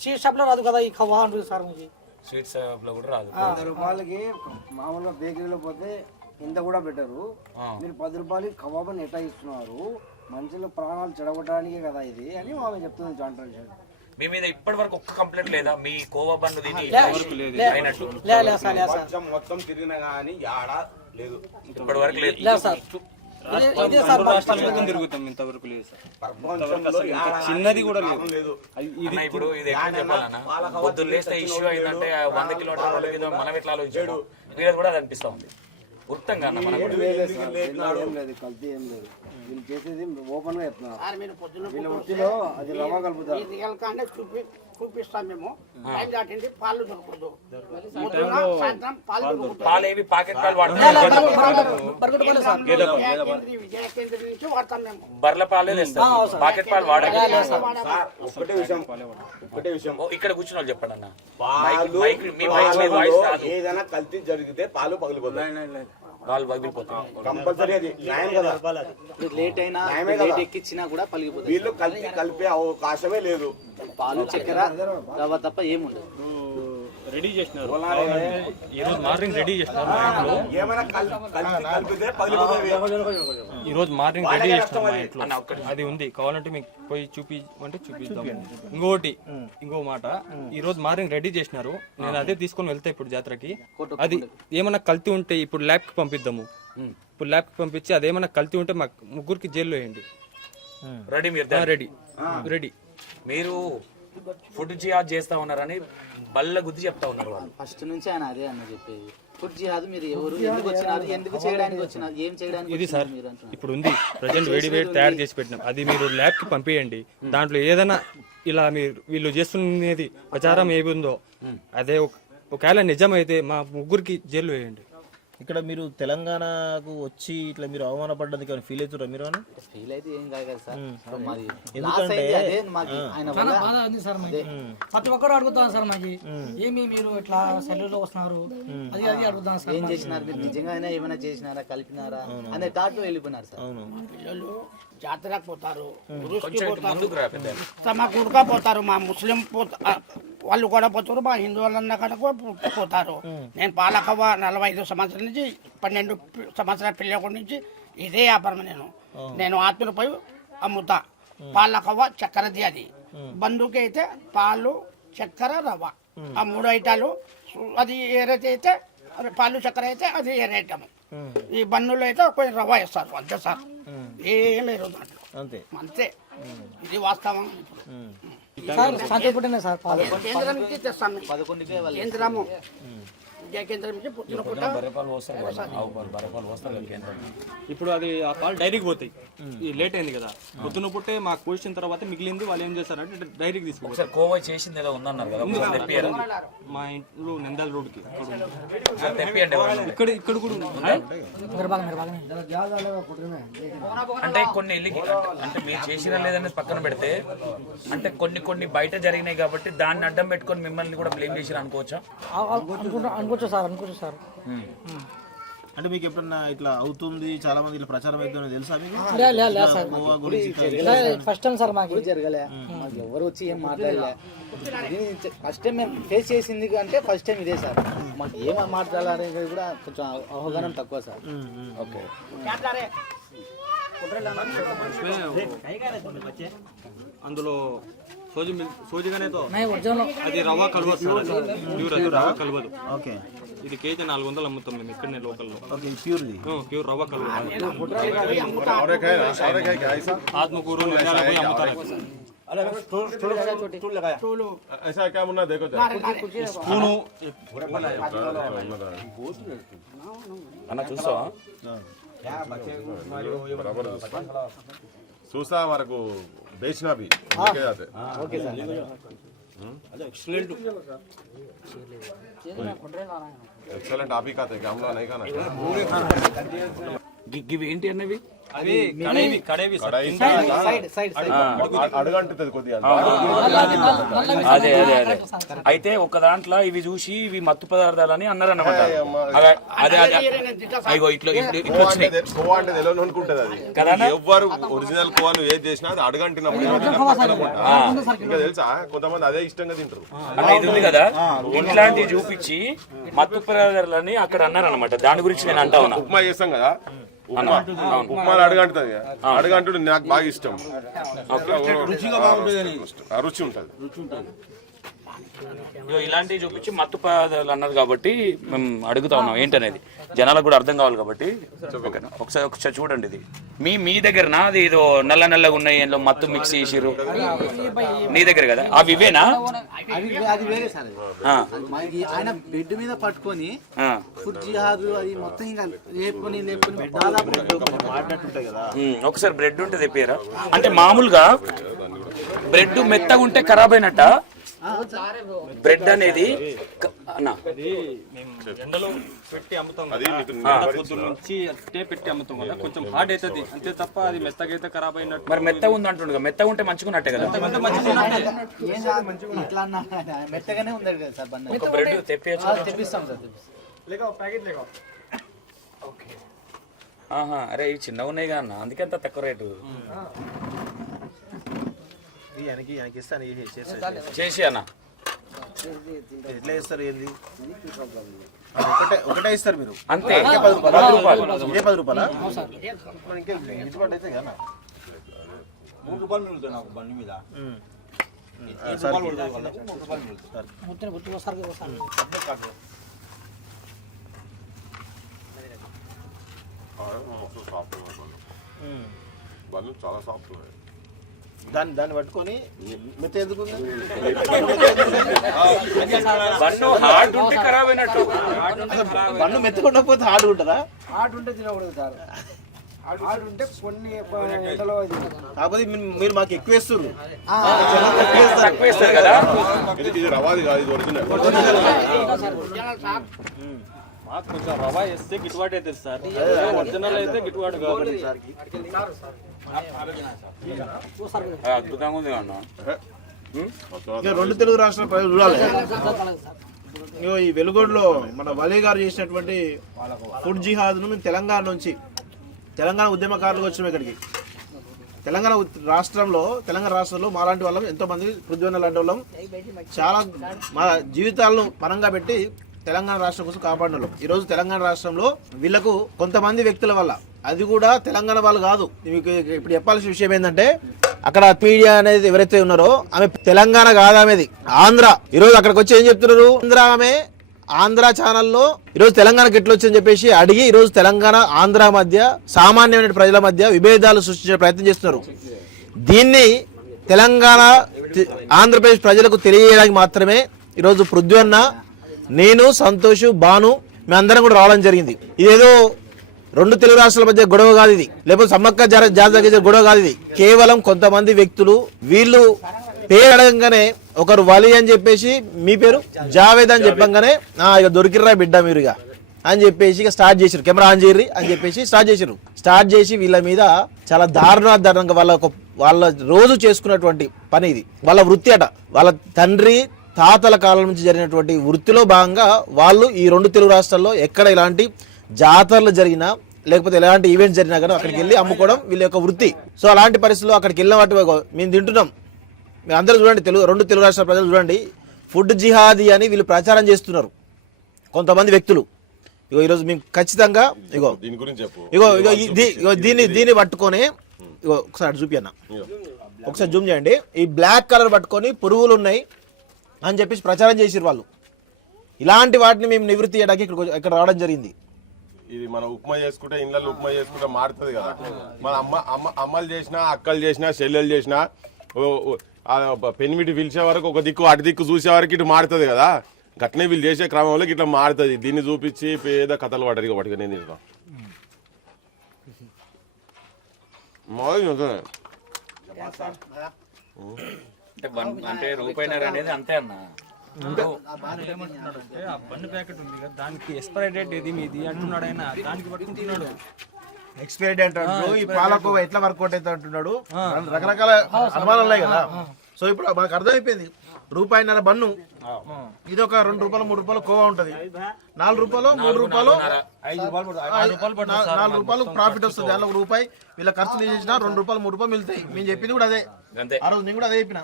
స్వీట్ షాప్ లో రాదు కదా ఈ కవ్వా అంటుంది సార్. మాకు స్వీట్ షాప్ లో కూడా రాదు. 100 రూపాయలకి మామూలుగా బేకరీలో పోతే ఇంత కూడా పెట్టరు. మీరు 10 రూపాయలకి కబాబ్ ఎట్లా ఇస్తున్నారు? మనుషుల ప్రాణాలు చెడగొట్టడానికే కదా ఇది అని ఆమె చెప్తుంది. జాయింట్ మీ మీద ఇప్పటి వరకు ఒక్క కంప్లైంట్ లేదా? మీ కోవా బండ్లు తిని అయినట్టు మొత్తం తిరిగినా కానీ ఆడ లేదు, ఇప్పటి వరకు లేదు. తిరుగుతాం, ఇంతవరకు లేదు సార్. చిన్నది కూడా లేదు. ఇప్పుడు ఇది ఎక్కడ చెప్పాలన్నా, పొద్దున్న లేస్తే ఇష్యూ అయిందంటే 100 కిలోమీటర్ల మనం ఎట్లా ఆలోచించాడు వీళ్ళది కూడా అది అనిపిస్తా ఉంది. గుర్తంగా అన్న మనకు ఏం లేదు, కల్తీ ఏం లేదు. వీళ్ళు చేసేది ఓపెన్ గా చెప్తున్నారు. వీళ్ళ వృత్తిలో అది రవ్వ కలుపుతారు. చూపిస్తాం మేము టైం దాటింది పాలు దొరకదు పొద్దున సాయంత్రం పాలు దొరుకుతుంది పాలు ఏవి పాకెట్ పాలు వాడతారు విజయ కేంద్రం నుంచి వాడతాం మేము బర్ల పాలే తెస్తారు పాకెట్ పాలు వాడాలి ఒకటే విషయం ఇక్కడ కూర్చున్న వాళ్ళు చెప్పండి అన్న పాలు మీ మైక్ మీద వాయిస్ రాదు ఏదైనా కల్తీ జరిగితే పాలు పగిలిపోతాయి పాలు పగిలిపోతాయి కంపల్సరీ అది న్యాయం కదా లేట్ అయినా న్యాయమే లేట్ కదా. ఎక్కించినా కూడా పలిగిపోతుంది వీళ్ళు కలిపే అవకాశమే లేదు పాలు చక్కెర రవ్వ తప్ప ఏముండదు రెడీ చేసినారు ఈరోజు మార్నింగ్ రెడీ చేసినారు మా ఇంట్లో ఏమైనా కలిపితే పగిలిపోతాయి ఈరోజు మార్నింగ్ రెడీ చేసినారు మా ఇంట్లో అది ఉంది కావాలంటే మీకు పోయి చూపిద్దాం ఇంకో మాట ఈ రోజు మార్నింగ్ రెడీ చేసినారు నేను అదే తీసుకొని వెళ్తా ఇప్పుడు జాతరకి అది ఏమన్నా కల్తీ ఉంటే ఇప్పుడు ల్యాబ్ కి పంపిద్దాము ఇప్పుడు ల్యాబ్ కి పంపించి అదేమన్నా కల్తీ ఉంటే మా ముగ్గురికి జైల్లో వేయండి రెడీ మీరు రెడీ మీరు ఫుడ్ జిహాద్ చేస్తా ఉన్నారని బల్ల గుద్ది చెప్తా ఉన్నారు వాళ్ళు ఫస్ట్ నుంచి ఆయన అదే అన్న చెప్పేది ఫుడ్ జిహాద్ మీరు ఎవరు ఎందుకు వచ్చినారు ఎందుకు చేయడానికి వచ్చినారు ఏం చేయడానికి ఇది సార్ వచ్చినారు మీరు అంటున్నారు ఇప్పుడు ఉంది ప్రజెంట్ వేడి తయారు చేసి పెట్టినాం అది మీరు ల్యాబ్ కి పంపించండి దాంట్లో ఏదైనా ఇలా మీరు వీళ్ళు చేస్తున్నది ప్రచారం ఏమి ఉందో అదే ఒకవేళ నిజమైతే మా ముగ్గురికి జైలు వేయండి ఇక్కడ మీరు తెలంగాణకు వచ్చి ఇట్లా మీరు అవమానపడ్డానికి ఏమైనా ఫీల్ అవుతారా మీరు అని ఫీల్ అయితే ఏం కాదు కదా సార్ మాది ఎందుకంటే అదే మాకు ఆయన చాలా వల్ల బాధ ఉంది సార్ మాకు ప్రతి ఒక్కరు అడుగుతాను సార్ మాకు ఏమి మీరు ఇట్లా సెల్లులో వస్తున్నారు అది అడుగుతాను సార్ ఏం చేసినారు మీరు నిజంగా ఏమైనా చేసినారా కలిపినారా అనే థాట్ వెళ్ళిపోయినారు సార్ అవును పిల్లలు జాతరకు పోతారు ఉరుస్కి కొంచెం ఇటు పోతారు ముందుకు రా పెద్ద తమ గుడికా పోతారు మా ముస్లిం వాళ్ళు కూడా పోతారు మా హిందూ వాళ్ళన్న కూడా పోతారు నేను పాలకవ్వ 45 సంవత్సరాల నుంచి 12 సంవత్సరాల పిల్లల నుంచి ఇదే వ్యాపారం నేను ఆత్మలు పోయి అమ్ముతా పాలకవ్వ చక్కెరది అది బంధుకి అయితే పాలు చక్కెర రవ్వ ఆ 3 ఐటాలు అది ఏదైతే అయితే పాలు చక్కెర అయితే అది ఏరే ఐటమ్ ఈ బన్నులు అయితే కొంచెం రవ్వ వేస్తారు అంతే సార్ ఏం లేదు దాంట్లో అంతే ఇది వాస్తవం సార్ సాయంత్రం పూటనే సార్ పాలు కేంద్రం నుంచి తెస్తాం 11 వాళ్ళు కేంద్రము విద్యా కేంద్రం నుంచి పొద్దున పూట ఇప్పుడు అది ఆ పాలు డైరీకి పోతాయి ఈ లేట్ అయింది కదా పొద్దున పుట్టే మాకు పోసిన తర్వాత మిగిలింది వాళ్ళు ఏం చేస్తారంటే డైరీకి తీసుకుపోతారు ఒకసారి కోవా చేసింది ఏదో ఉందన్నారు కదా ఒకసారి తెప్పియారా మా ఇంట్లో నంద్యాల రోడ్కి ఒకసారి తెప్పియండి ఎవరైనా. ఇక్కడ కూడా ఉంది. అంటే కొన్ని అంటే మీరు చేసినా లేదనేది పక్కన పెడితే అంటే కొన్ని బయట జరిగినాయి కాబట్టి దాన్ని అడ్డం పెట్టుకొని మిమ్మల్ని కూడా బ్లేమ్ చేసి అనుకోవచ్చా అనుకోవచ్చు సార్ అంటే మీకు ఎప్పుడన్నా ఇట్లా అవుతుంది చాలా మంది ఇట్లా ప్రచారం అవుతుందని తెలుసా మీకు లేదు సార్ గోవా గురించి ఇట్లా ఫస్ట్ టైం సార్ మాకు జరగలే మాకు ఎవరు వచ్చి ఏం మాట్లాడలే ఫస్ట్ టైం మేము ఫేస్ చేసింది అంటే ఫస్ట్ టైం ఇదే సార్ మాకు ఏం మాట్లాడాలనేది కూడా కొంచెం అవగాహన తక్కువ సార్ ఓకే అందులో సోజిగానే ఒరిజినల్ అది రవ్వ కలవదు సార్ ప్యూర్ అది రవ్వ కలవదు ఓకే ఇది కేజీ 400 అమ్ముతాం మేము ఇక్కడనే లోకల్లో ఓకే ప్యూర్ది ప్యూర్ రవ్వ కలవదు ఆత్మకూరు నంద్యాల పోయి అమ్ముతారు ऐसा क्या मुन्ना देखो స్పూను అన్న చూస్తావా सूसा हमारे को बेचना भी लेके जाते एक्सलेंट आप ही खाते हैं हमला नहीं खाना ఇవి ఏంటి అన్నవి అవి కడేవి అడగంటుంది కొద్దిగా అదే అయితే ఒక దాంట్లో ఇవి చూసి ఇవి మత్తు పదార్థాలని అన్నారు అన్నమాట అదే అయ్యో ఇట్లా వచ్చినాయి కోవా అంటే తెలియని అనుకుంటది అది కదా ఎవ్వరు ఒరిజినల్ కోవా నువ్వు ఏది చేసినా అది అడగంటినప్పుడు ఇంకా తెలుసా కొంతమంది అదే ఇష్టంగా తింటారు అన్న ఇది ఉంది కదా ఇట్లాంటివి చూపించి మత్తు పదార్థాలని అక్కడ అన్నారు అనమాట దాని గురించి నేను అంటా ఉన్నా ఉప్మా చేస్తాం కదా ఉప్మాలు అడగంటుంది అడగంటుడు నాకు బాగా ఇష్టం రుచి ఉంటుంది ఇలాంటివి చూపించి మత్తు పదార్థాలు అన్నారు కాబట్టి మేము అడుగుతా ఉన్నాం ఏంటనేది జనాలకు కూడా అర్థం కావాలి కాబట్టి ఓకేనా ఒకసారి చూడండి ఇది మీ దగ్గర అది ఏదో నల్లగా ఉన్నాయి ఏదో మత్తు మిక్స్ చేసిర్రు నీ దగ్గర కదా అవి ఇవేనా అది వేరే సార్ ఆయన బెడ్ మీద పట్టుకొని ఫుడ్ జిహాద్ అది మొత్తం ఇంకా లేపుకొని దాదాపు ఒకసారి బ్రెడ్ ఉంటే తెప్పారా అంటే మామూలుగా బ్రెడ్ మెత్తగా ఉంటే ఖరాబ్ అయినట్ట బ్రెడ్ అనేది అన్న అది మేము ఎండలో పెట్టి అమ్ముతాం అది కదా, మీకు ఎండ పొద్దున్న నుంచి అట్టే పెట్టి అమ్ముతాం కదా, కొంచెం హార్డ్ అవుతుంది అంతే తప్ప అది మెత్తగా అయితే ఖరాబ్ అయినట్టు. మరి మెత్తగా ఉంది అంటుండగా, మెత్తగా ఉంటే మంచిగున్నట్టే కదా. ఏం కాదు, ఇట్లా అన్నా మెత్తగానే ఉంది కదా సార్ బండి. ఒక బ్రెడ్ తెప్పించు. తెప్పిస్తాం సార్. ఆహా, అరే ఇవి చిన్నగా ఉన్నాయి కదా అన్న, అందుకే అంత తక్కువ రేటు. వెనక్కి ఇస్తాను చేసి అన్న ఎట్లా ఇస్తారు ఏంది ఒకటే ఇస్తారు మీరు అంతే. 10 రూపాయలు ఇదే 10 రూపాయలా ఇంకా గిట్టుబాటు అయితే కదా 3 రూపాయలు మిగులుతాయి నాకు బండి మీద. బండ్లు చాలా సాఫ్ట్ ఉన్నాయి. దాన్ని పట్టుకొని మెత్త ఎందుకు బన్ను హార్డ్ ఉంటే ఖరాబ్ అయినట్టు. బండు మెత్తకుండకపోతే హార్డ్ ఉంటుందా? ఆడు ఉంటే తినకూడదు సార్. ఆడు ఉంటే కొన్ని ఎండలో కాకపోతే మీరు మాకు ఎక్కువ వేస్తున్నారు. తక్కువ వేస్తారు కదా. ఇది రవాది కాదు, ఇది ఒరిజినల్. మాకు కొంచెం రవా వేస్తే గిట్టుబాటు అవుతుంది సార్, ఒరిజినల్ అయితే గిట్టుబాటు కాదు. అద్భుతంగా ఉంది అన్న. ఇక 2 తెలుగు రాష్ట్రాల ప్రజలు చూడాలి. ఇగో ఈ వెలుగోడులో మన వలీ గారు చేసినటువంటి ఫుడ్ జిహాద్ను మేము తెలంగాణ ఉద్యమకారులు వచ్చినాం ఇక్కడికి. తెలంగాణ రాష్ట్రంలో మాలాంటి వాళ్ళం ఎంతో మంది పృథ్వన్న లాంటి వాళ్ళం చాలా మా జీవితాలను పరంగా పెట్టి తెలంగాణ రాష్ట్రం కోసం కాపాడిన ఈరోజు తెలంగాణ రాష్ట్రంలో వీళ్ళకు కొంతమంది వ్యక్తుల వల్ల, అది కూడా తెలంగాణ వాళ్ళు కాదు, మీకు ఇప్పుడు చెప్పాల్సిన విషయం ఏంటంటే అక్కడ మీడియా అనేది ఎవరైతే ఉన్నారో ఆమె తెలంగాణ కాదు, ఆమెది ఆంధ్ర. ఈరోజు అక్కడికి వచ్చి ఏం చెప్తున్నారు, ఆంధ్ర ఛానల్లో ఈరోజు తెలంగాణకి ఎట్లా వచ్చని చెప్పేసి అడిగి ఈరోజు తెలంగాణ ఆంధ్ర మధ్య సామాన్యమైన ప్రజల మధ్య విభేదాలు సృష్టించే ప్రయత్నం చేస్తున్నారు. దీన్ని తెలంగాణ ఆంధ్రప్రదేశ్ ప్రజలకు తెలియజేయడానికి మాత్రమే ఈరోజు పృథ్వన్న, నేను, సంతోష్, భాను మేమందరం కూడా రావడం జరిగింది. ఇదేదో 2 తెలుగు రాష్ట్రాల మధ్య గొడవ కాదు ఇది, లేకపోతే సమ్మక్క జాతర గొడవ కాదు ఇది. కేవలం కొంతమంది వ్యక్తులు వీళ్ళు పేరు అడగంగానే ఒకరు వలి అని చెప్పేసి, మీ పేరు జావేద్ అని చెప్పంగానే ఇక దొరికిర్రా బిడ్డ మీరు ఇక అని చెప్పేసి ఇక స్టార్ట్ చేసారు, కెమెరా ఆన్ చేయర్రి అని చెప్పేసి స్టార్ట్ చేసి వీళ్ళ మీద చాలా దారుణంగా వాళ్ళ రోజు చేసుకున్నటువంటి పని ఇది. వాళ్ళ వృత్తి అట, వాళ్ళ తండ్రి తాతల కాలం నుంచి జరిగినటువంటి వృత్తిలో భాగంగా వాళ్ళు ఈ 2 తెలుగు రాష్ట్రాల్లో ఎక్కడ ఇలాంటి జాతరలు జరిగినా లేకపోతే ఎలాంటి ఈవెంట్స్ జరిగినా కానీ అక్కడికి వెళ్ళి అమ్ముకోవడం వీళ్ళ యొక్క వృత్తి. సో అలాంటి పరిస్థితుల్లో అక్కడికి వెళ్ళిన వాటి మేము తింటున్నాం. మీరు అందరూ చూడండి, 2 తెలుగు రాష్ట్రాల ప్రజలు చూడండి, ఫుడ్ జిహాదీ అని వీళ్ళు ప్రచారం చేస్తున్నారు కొంతమంది వ్యక్తులు. ఇగో ఈరోజు మేము ఖచ్చితంగా దీని గురించి చెప్పు. దీన్ని పట్టుకొని ఒకసారి చూపి అన్న, ఒకసారి జూమ్ చేయండి. ఈ బ్లాక్ కలర్ పట్టుకొని పురుగులు ఉన్నాయి అని చెప్పేసి ప్రచారం చేసిరు వాళ్ళు. ఇలాంటి వాటిని మేము నివృత్తి చేయడానికి ఇక్కడ రావడం జరిగింది. ఇది మనం ఉప్మా చేసుకుంటే ఇళ్ళల్లో ఉప్మా చేసుకుంటే మారుతుంది కదా. మన అమ్మలు చేసినా, అక్కలు చేసినా, చెల్లెలు చేసినా పెనిమిటి పిలిచే వరకు ఒక దిక్కు అటు దిక్కు చూసే వరకు ఇటు మారుతుంది కదా. గట్నే వీళ్ళు చేసే క్రమంలో ఇట్లా మారుతుంది. దీన్ని చూపించి పేద కథలు పడరు వాటికి నేను తింటాను. అంటే రూపాయినర అనేది అంతే అన్న. ఆ బండి ప్యాకెట్ ఉంది కదా, దానికి ఎక్స్పైరీ డేట్ ఏది మీది అంటున్నాడు ఆయన, దానికి పట్టుకుంటున్నాడు. ఎక్స్పైరీ డేట్ అంటున్నాడు, ఈ పాలకు ఎట్లా వర్కౌట్ అయితే అంటున్నాడు, రకరకాల అనుమానాలు ఉన్నాయి కదా. సో ఇప్పుడు మనకు అర్థమైపోయింది, ₹1.5 బన్ను, ఇది ఒక ₹2, ₹3 కోవా ఉంటది, ₹4, ₹3, ₹4 ప్రాఫిట్ వస్తుంది. దానిలో ₹1 వీళ్ళ ఖర్చులు చేసినా ₹2, ₹3 మిగులుతాయి. మేము చెప్పింది కూడా అదే, ఆ రోజు నేను కూడా అదే చెప్పిన.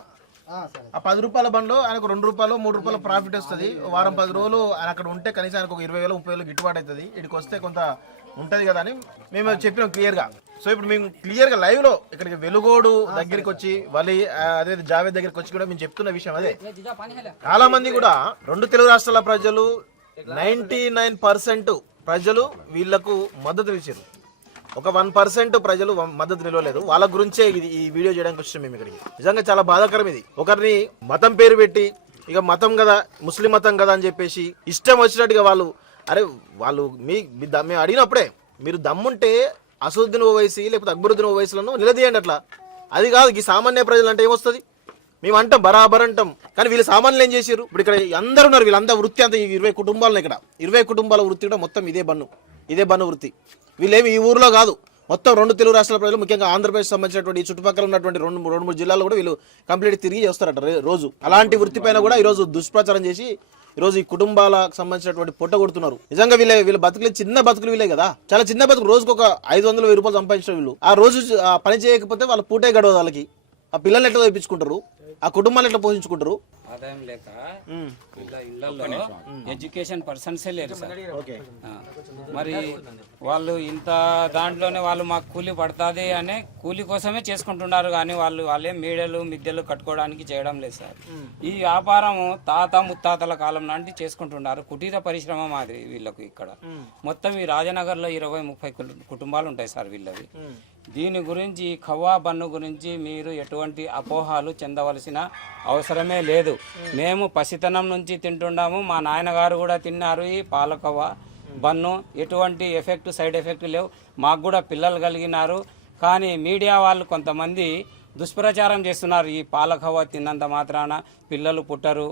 ఆ ₹10 బండ్లో ఆయనకు ₹2, ₹3 ప్రాఫిట్ వస్తుంది. వారం 10 రోజులు ఆయన అక్కడ ఉంటే కనీసం ఆయనకు ఒక 20,000, 30,000 గిట్టుబాటు అవుతుంది. ఇక్కడికి వస్తే కొంత ఉంటది కదా అని మేము చెప్పినాం క్లియర్ గా. సో ఇప్పుడు మేము క్లియర్ గా లైవ్ లో ఇక్కడికి వెలుగోడు దగ్గరికి వచ్చి వలి అదే జావేద్ దగ్గరికి వచ్చి కూడా మేము చెప్తున్న విషయం అదే. చాలా మంది కూడా 2 తెలుగు రాష్ట్రాల ప్రజలు 99% ప్రజలు వీళ్లకు మద్దతు ఇచ్చారు. ఒక 1% ప్రజలు మద్దతు నిలవలేదు. వాళ్ళ గురించే ఈ వీడియో చేయడానికి వచ్చాం మేము ఇక్కడికి. నిజంగా చాలా బాధాకరం ఇది. ఒకరిని మతం పేరు పెట్టి ఇక మతం కదా, ముస్లిం మతం కదా అని చెప్పేసి ఇష్టం వచ్చినట్టుగా వాళ్ళు మేము అడిగినప్పుడే మీరు దమ్ముంటే అసదుద్దీన్ ఓవైసీ లేకపోతే అక్బరుద్దీన్ ఓవైసీలను నిలదీయండి. అట్లా అది కాదు, ఈ సామాన్య ప్రజలు అంటే ఏమొస్తుంది, మేము అంటాం బరాబర్ అంటాం, కానీ వీళ్ళు సామాన్యులు ఏం చేశారు? ఇప్పుడు ఇక్కడ అందరు ఉన్నారు, వీళ్ళంతా వృత్తి అంతా 20 కుటుంబాలు ఇక్కడ 20 కుటుంబాల వృత్తి కూడా మొత్తం ఇదే బన్ను వృత్తి. వీళ్ళేమి ఈ ఊర్లో కాదు, మొత్తం 2 తెలుగు రాష్ట్రాల ప్రజలు, ముఖ్యంగా ఆంధ్రప్రదేశ్ సంబంధించినటువంటి ఈ చుట్టుపక్కల ఉన్నటువంటి 2-3 జిల్లాల్లో కూడా వీళ్ళు కంప్లీట్ తిరిగి చేస్తారట రోజు. అలాంటి వృత్తి పైన కూడా ఈరోజు దుష్ప్రచారం చేసి ఈరోజు ఈ కుటుంబాలకు సంబంధించినటువంటి పొట్ట కొడుతున్నారు. నిజంగా వీళ్ళ బతుకులే చిన్న బతుకులు వీళ్ళే కదా, చాలా చిన్న బతుకు. రోజుకు ఒక 500-1000 రూపాయలు సంపాదించిన వీళ్ళు ఆ రోజు పని చేయకపోతే వాళ్ళ పూటే గడవదు. వాళ్ళకి ఆ పిల్లల్ని ఎట్లా తెప్పించుకుంటారు, ఆ కుటుంబాన్ని ఎట్లా పోషించుకుంటారు? ఆదాయం లేక ఇళ్లలో ఎడ్యుకేషన్ పర్సన్సే లేరు సార్. మరి వాళ్ళు ఇంత దాంట్లోనే వాళ్ళు మాకు కూలి పడుతుంది అనే కూలి కోసమే చేసుకుంటున్నారు, కానీ వాళ్ళే మేడలు మిద్దెలు కట్టుకోవడానికి చేయడం లేదు సార్. ఈ వ్యాపారం తాత ముత్తాతల కాలం నాటి చేసుకుంటున్నారు. కుటీర పరిశ్రమ మాదిరి వీళ్ళకు ఇక్కడ మొత్తం ఈ రాజనగర్లో 20-30 కుటుంబాలు ఉంటాయి సార్ వీళ్ళవి. దీని గురించి ఖవ్వా బన్ను గురించి మీరు ఎటువంటి అపోహాలు చెందవలసిన అవసరమే లేదు. మేము పసితనం నుంచి తింటున్నాము, మా నాయనగారు కూడా తిన్నారు ఈ పాలకవ్వ బన్ను. ఎటువంటి సైడ్ ఎఫెక్ట్ లేవు. మాకు కూడా పిల్లలు కలిగినారు, కానీ మీడియా వాళ్ళు కొంతమంది దుష్ప్రచారం చేస్తున్నారు. ఈ పాలకవ్వ తిన్నంత మాత్రాన పిల్లలు పుట్టరు,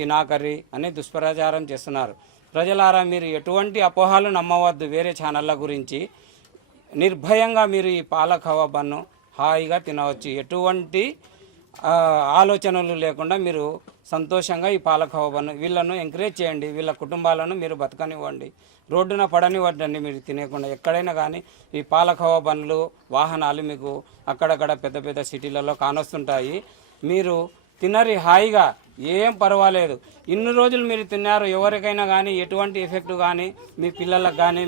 తినాకర్రి అని దుష్ప్రచారం చేస్తున్నారు. ప్రజలారా, మీరు ఎటువంటి అపోహాలు నమ్మవద్దు వేరే ఛానళ్ళ గురించి. నిర్భయంగా మీరు ఈ పాలకవ్వ బన్ను హాయిగా తినవచ్చు. ఎటువంటి ఆలోచనలు లేకుండా మీరు సంతోషంగా ఈ పాలకవ్వ బన్ను వీళ్ళను ఎంకరేజ్ చేయండి. వీళ్ళ కుటుంబాలను మీరు బతకనివ్వండి, రోడ్డున పడనివ్వండి. మీరు తినేయకుండా ఎక్కడైనా కానీ ఈ పాలకవ్వ బన్నులు వాహనాలు మీకు అక్కడక్కడ పెద్ద పెద్ద సిటీలలో కానొస్తుంటాయి. మీరు తినరి హాయిగా, ఏం పర్వాలేదు. ఇన్ని రోజులు మీరు తిన్నారు, ఎవరికైనా కానీ ఎటువంటి ఎఫెక్ట్ కానీ మీ పిల్లలకు కానీ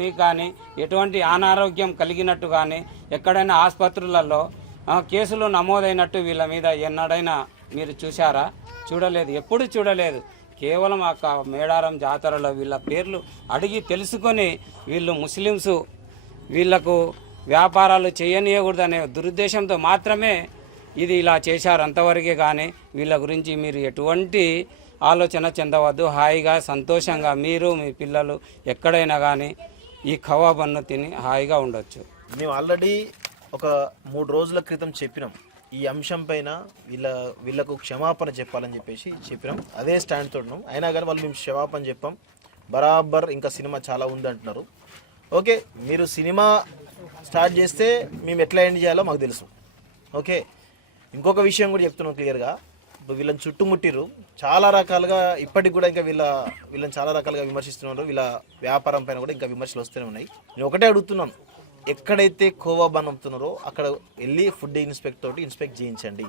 మీకు కానీ ఎటువంటి అనారోగ్యం కలిగినట్టు కానీ ఎక్కడైనా ఆసుపత్రులలో కేసులు నమోదైనట్టు వీళ్ళ మీద ఎన్నడైనా మీరు చూసారా? చూడలేదు, ఎప్పుడు చూడలేదు. కేవలం ఆ మేడారం జాతరలో వీళ్ళ పేర్లు అడిగి తెలుసుకొని వీళ్ళు ముస్లిమ్స్ వీళ్లకు వ్యాపారాలు చేయనీయకూడదనే దురుద్దేశంతో మాత్రమే ఇది ఇలా చేశారు, అంతవరకే. కానీ వీళ్ళ గురించి మీరు ఎటువంటి ఆలోచన చెందవద్దు. హాయిగా సంతోషంగా మీరు మీ పిల్లలు ఎక్కడైనా కానీ ఈ ఖవ్వా బన్ను తిని హాయిగా ఉండొచ్చు. మేము ఆల్రెడీ ఒక 3 రోజుల క్రితం చెప్పినాం ఈ అంశం పైన. వీళ్ళకు క్షమాపణ చెప్పాలని చెప్పినాం. అదే స్టాండ్ తోడున్నాం. అయినా కానీ వాళ్ళు మేము క్షమాపణ చెప్పాం బరాబర్. ఇంకా సినిమా చాలా ఉంది అంటున్నారు. ఓకే, మీరు సినిమా స్టార్ట్ చేస్తే మేము ఎట్లా ఎండ్ చేయాలో మాకు తెలుసు. ఓకే, ఇంకొక విషయం కూడా చెప్తున్నాం క్లియర్గా. ఇప్పుడు వీళ్ళని చుట్టుముట్టిరు చాలా రకాలుగా, ఇప్పటికి కూడా ఇంకా వీళ్ళని చాలా రకాలుగా విమర్శిస్తున్నారు. వీళ్ళ వ్యాపారం పైన కూడా ఇంకా విమర్శలు వస్తూనే ఉన్నాయి. నేను ఒకటే అడుగుతున్నాను, ఎక్కడైతే ఖవ్వా బన్ అమ్ముతున్నారో అక్కడ వెళ్ళి ఫుడ్ ఇన్స్పెక్ట్ చేయించండి.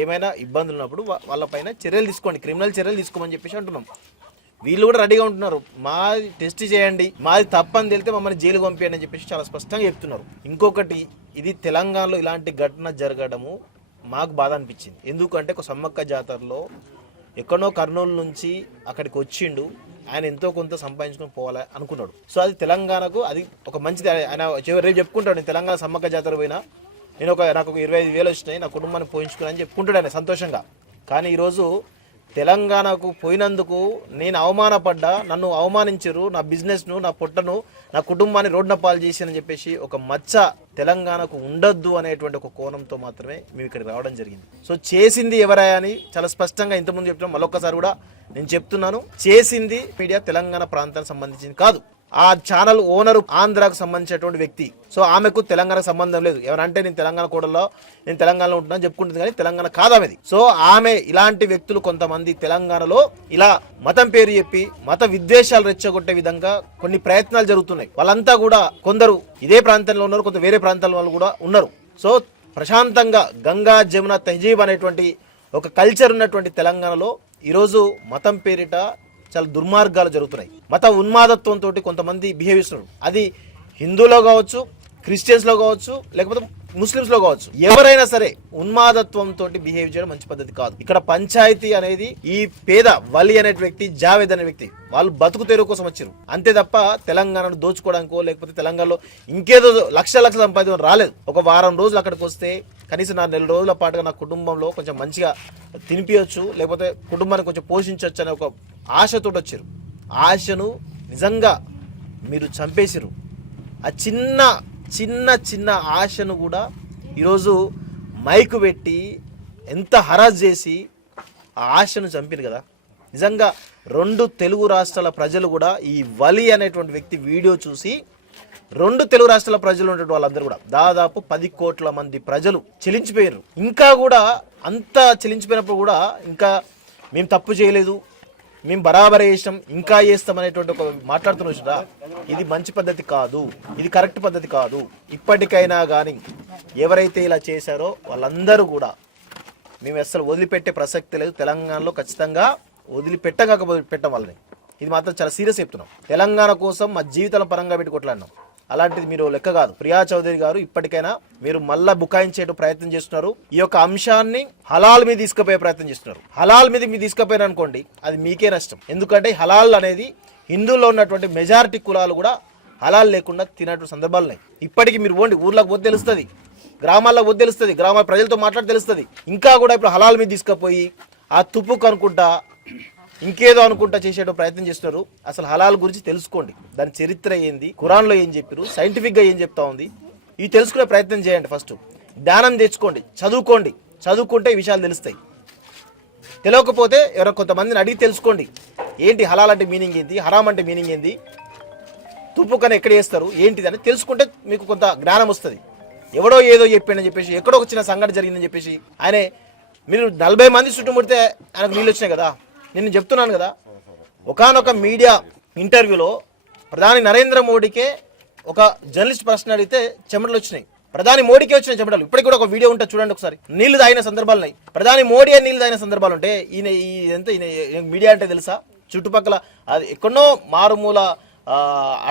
ఏమైనా ఇబ్బందులు ఉన్నప్పుడు వాళ్ళపైన చర్యలు తీసుకోండి, క్రిమినల్ చర్యలు తీసుకోమని చెప్పేసి అంటున్నాం. వీళ్ళు కూడా రెడీగా ఉంటున్నారు, మాది టెస్ట్ చేయండి, మాది తప్పని తెలితే మమ్మల్ని జైలు పంపించండి అని చెప్పేసి చాలా స్పష్టంగా చెప్తున్నారు. ఇంకొకటి, ఇది తెలంగాణలో ఇలాంటి ఘటన జరగడము మాకు బాధ అనిపించింది. ఎందుకంటే ఒక సమ్మక్క జాతరలో ఎక్కడో కర్నూలు నుంచి అక్కడికి వచ్చిండు, ఆయన ఎంతో కొంత సంపాదించుకొని పోవాలి అనుకున్నాడు. సో అది తెలంగాణకు అది ఒక మంచిది. ఆయన రేపు చెప్పుకుంటాడు, నేను తెలంగాణ సమ్మక్క జాతర పోయినా నాకు ఒక 25,000 వచ్చినాయి, నా కుటుంబాన్ని పోయించుకున్నా అని చెప్పుకుంటాడు ఆయన సంతోషంగా. కానీ ఈరోజు తెలంగాణకు పోయినందుకు నేను అవమానపడ్డా, నన్ను అవమానించరు, నా బిజినెస్ను, నా పొట్టను, నా కుటుంబాన్ని రోడ్డున పాలు చేశానని చెప్పేసి ఒక మచ్చ తెలంగాణకు ఉండొద్దు అనేటువంటి ఒక కోణంతో మాత్రమే మేము ఇక్కడికి రావడం జరిగింది. సో చేసింది ఎవరయ్యా అని చాలా స్పష్టంగా ఇంతకుముందు చెప్తున్నాం, మళ్ళొక్కసారి కూడా నేను చెప్తున్నాను, చేసింది మీడియా తెలంగాణ ప్రాంతానికి సంబంధించింది కాదు. ఆ ఛానల్ ఓనరు ఆంధ్రాకు సంబంధించినటువంటి వ్యక్తి. సో ఆమెకు తెలంగాణకు సంబంధం లేదు. ఎవరంటే నేను తెలంగాణ కోడల్లో నేను తెలంగాణలో ఉంటున్నాను చెప్పుకుంటుంది, కానీ తెలంగాణ కాదు ఆమెది. సో ఆమె ఇలాంటి వ్యక్తులు కొంతమంది తెలంగాణలో ఇలా మతం పేరు చెప్పి మత విద్వేషాలు రెచ్చగొట్టే విధంగా కొన్ని ప్రయత్నాలు జరుగుతున్నాయి. వాళ్ళంతా కూడా కొందరు ఇదే ప్రాంతంలో ఉన్నారు, కొంత వేరే ప్రాంతాల వాళ్ళు కూడా ఉన్నారు. సో ప్రశాంతంగా గంగా జమున తహజీబ్ అనేటువంటి ఒక కల్చర్ ఉన్నటువంటి తెలంగాణలో ఈరోజు మతం పేరిట చాలా దుర్మార్గాలు జరుగుతున్నాయి. మత ఉన్మాదత్వంతో కొంతమంది బిహేవ్ చేస్తున్నారు. అది హిందువులో కావచ్చు, క్రిస్టియన్స్లో కావచ్చు, లేకపోతే ముస్లిమ్స్లో కావచ్చు, ఎవరైనా సరే ఉన్మాదత్వంతో బిహేవ్ చేయడం మంచి పద్ధతి కాదు. ఇక్కడ పంచాయతీ అనేది ఈ పేద వలి అనే వ్యక్తి, జావేద్ అనే వ్యక్తి, వాళ్ళు బతుకు తెరువు కోసం వచ్చారు అంతే తప్ప తెలంగాణను దోచుకోవడానికో లేకపోతే తెలంగాణలో ఇంకేదో లక్షల సంపాదించడం రాలేదు. ఒక వారం రోజులు అక్కడికి వస్తే కనీసం నా 4 రోజుల పాటుగా నా కుటుంబంలో కొంచెం మంచిగా తినిపించవచ్చు, లేకపోతే కుటుంబాన్ని కొంచెం పోషించవచ్చు అనే ఒక ఆశతో వచ్చారు. ఆశను నిజంగా మీరు చంపేసిరు. ఆ చిన్న చిన్న చిన్న ఆశను కూడా ఈరోజు మైకు పెట్టి ఎంత హరాజ్ చేసి ఆ ఆశను చంపిరు కదా. నిజంగా 2 తెలుగు రాష్ట్రాల ప్రజలు కూడా ఈ వలి అనేటువంటి వ్యక్తి వీడియో చూసి 2 తెలుగు రాష్ట్రాల ప్రజలు ఉన్నటువంటి వాళ్ళందరూ కూడా దాదాపు 10 కోట్ల మంది ప్రజలు చెలించిపోయారు. ఇంకా కూడా అంత చెలించిపోయినప్పుడు కూడా ఇంకా మేము తప్పు చేయలేదు, మేము బరాబర్ చేసాం, ఇంకా చేస్తాం అనేటువంటి ఒక మాట్లాడుతున్నా. ఇది మంచి పద్ధతి కాదు, ఇది కరెక్ట్ పద్ధతి కాదు. ఇప్పటికైనా కానీ ఎవరైతే ఇలా చేశారో వాళ్ళందరూ కూడా మేము అసలు వదిలిపెట్టే ప్రసక్తి లేదు. తెలంగాణలో ఖచ్చితంగా పెట్టం వాళ్ళని. ఇది మాత్రం చాలా సీరియస్ చెప్తున్నాం. తెలంగాణ కోసం మా జీవితాల పరంగా పెట్టి కొట్లాడినాం. అలాంటిది మీరు లెక్క కాదు. ప్రియా చౌదరి గారు ఇప్పటికైనా మీరు మళ్ళా బుకాయించే ప్రయత్నం చేస్తున్నారు. ఈ యొక్క అంశాన్ని హలాల్ మీద తీసుకుపోయే ప్రయత్నం చేస్తున్నారు. హలాల్ మీద మీరు తీసుకుపోయారు అనుకోండి, అది మీకే నష్టం. ఎందుకంటే హలాల్ అనేది హిందువుల్లో ఉన్నటువంటి మెజారిటీ కులాలు కూడా హలాల్ లేకుండా తినేటువంటి సందర్భాలు ఉన్నాయి. ఇప్పటికీ మీరు పోండి, ఊర్లోకి పోతే తెలుస్తుంది, గ్రామాల్లోకి పోతే తెలుస్తుంది, గ్రామ ప్రజలతో మాట్లాడి తెలుస్తుంది. ఇంకా కూడా ఇప్పుడు హలాల్ మీద తీసుకుపోయి ఆ తుప్పుకు అనుకుంటా ఇంకేదో అనుకుంటా చేసేట ప్రయత్నం చేస్తున్నారు. అసలు హలాల్ గురించి తెలుసుకోండి, దాని చరిత్ర ఏంది, ఖురాన్లో ఏం చెప్పారు, సైంటిఫిక్గా ఏం చెప్తా ఉంది, ఇవి తెలుసుకునే ప్రయత్నం చేయండి. ఫస్ట్ జ్ఞానం తెచ్చుకోండి, చదువుకోండి. చదువుకుంటే ఈ విషయాలు తెలుస్తాయి. తెలియకపోతే ఎవరో కొంతమందిని అడిగి తెలుసుకోండి. ఏంటి హలాల్ అంటే మీనింగ్ ఏంటి, హరామ్ అంటే మీనింగ్ ఏంది, తుప్పు కన్నా ఎక్కడ చేస్తారు ఏంటిది అని తెలుసుకుంటే మీకు కొంత జ్ఞానం వస్తుంది. ఎవడో ఏదో చెప్పిండని చెప్పేసి, ఎక్కడో ఒక చిన్న సంఘటన జరిగిందని చెప్పేసి ఆయన మీరు 40 మంది చుట్టుముడితే ఆయనకు నీళ్ళు వచ్చినాయి కదా. నేను చెప్తున్నాను కదా, ఒకానొక మీడియా ఇంటర్వ్యూలో ప్రధాని నరేంద్ర మోడీకే ఒక జర్నలిస్ట్ ప్రశ్న అడిగితే చెమటలు వచ్చినాయి. ప్రధాని మోడీకే వచ్చిన చెమటలు. ఇప్పటికి కూడా ఒక వీడియో ఉంటుంది చూడండి ఒకసారి. నీళ్లు తాగిన సందర్భాలు ఉన్నాయి. ప్రధాని మోడీ నీళ్లు తాగిన సందర్భాలు ఉంటే ఈయన మీడియా అంటే తెలుసా? చుట్టుపక్కల అది ఎక్కడో మారుమూల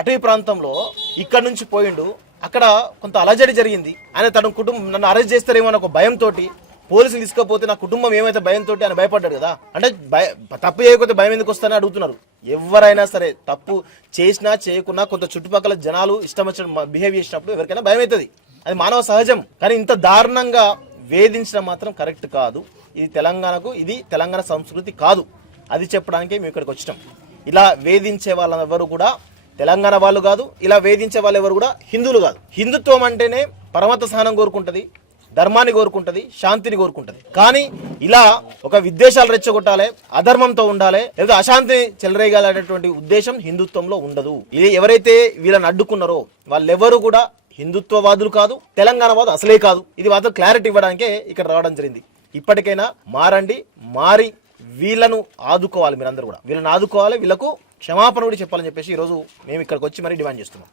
అటవీ ప్రాంతంలో ఇక్కడ నుంచి పోయిండు. అక్కడ కొంత అలజడి జరిగింది. ఆయన తన కుటుంబం నన్ను అరెస్ట్ చేస్తారేమో అని ఒక భయంతో పోలీసులు తీసుకపోతే నా కుటుంబం ఏమైతే భయంతో ఆయన భయపడ్డాడు కదా. అంటే తప్పు చేయకపోతే భయం ఎందుకు వస్తారని అడుగుతున్నారు. ఎవరైనా సరే తప్పు చేసినా చేయకున్నా కొంత చుట్టుపక్కల జనాలు ఇష్టం వచ్చిన బిహేవ్ చేసినప్పుడు ఎవరికైనా భయం అవుతుంది. అది మానవ సహజం. కానీ ఇంత దారుణంగా వేధించడం మాత్రం కరెక్ట్ కాదు. ఇది తెలంగాణకు, ఇది తెలంగాణ సంస్కృతి కాదు. అది చెప్పడానికే మేము ఇక్కడికి వచ్చినాం. ఇలా వేధించే వాళ్ళెవరు కూడా తెలంగాణ వాళ్ళు కాదు. ఇలా వేధించే వాళ్ళు ఎవరు కూడా హిందువులు కాదు. హిందుత్వం అంటేనే పరమత సహనం కోరుకుంటుంది, ధర్మాన్ని కోరుకుంటుంది, శాంతిని కోరుకుంటుంది. కానీ ఇలా ఒక విద్వేషాలు రెచ్చగొట్టాలి, అధర్మంతో ఉండాలి, లేదా అశాంతిని చెలరేగాలనేటువంటి ఉద్దేశం హిందుత్వంలో ఉండదు. ఇది ఎవరైతే వీళ్ళని అడ్డుకున్నారో వాళ్ళెవరు కూడా హిందుత్వవాదులు కాదు, తెలంగాణవాదు అసలే కాదు. ఇది మాత్రం క్లారిటీ ఇవ్వడానికే ఇక్కడ రావడం జరిగింది. ఇప్పటికైనా మారండి, మారి వీళ్ళను ఆదుకోవాలి. మీరందరూ కూడా వీళ్ళని ఆదుకోవాలి, వీళ్ళకు క్షమాపణ కూడా చెప్పాలని చెప్పేసి ఈరోజు మేము ఇక్కడికి వచ్చి మరీ డిమాండ్ చేస్తున్నాం.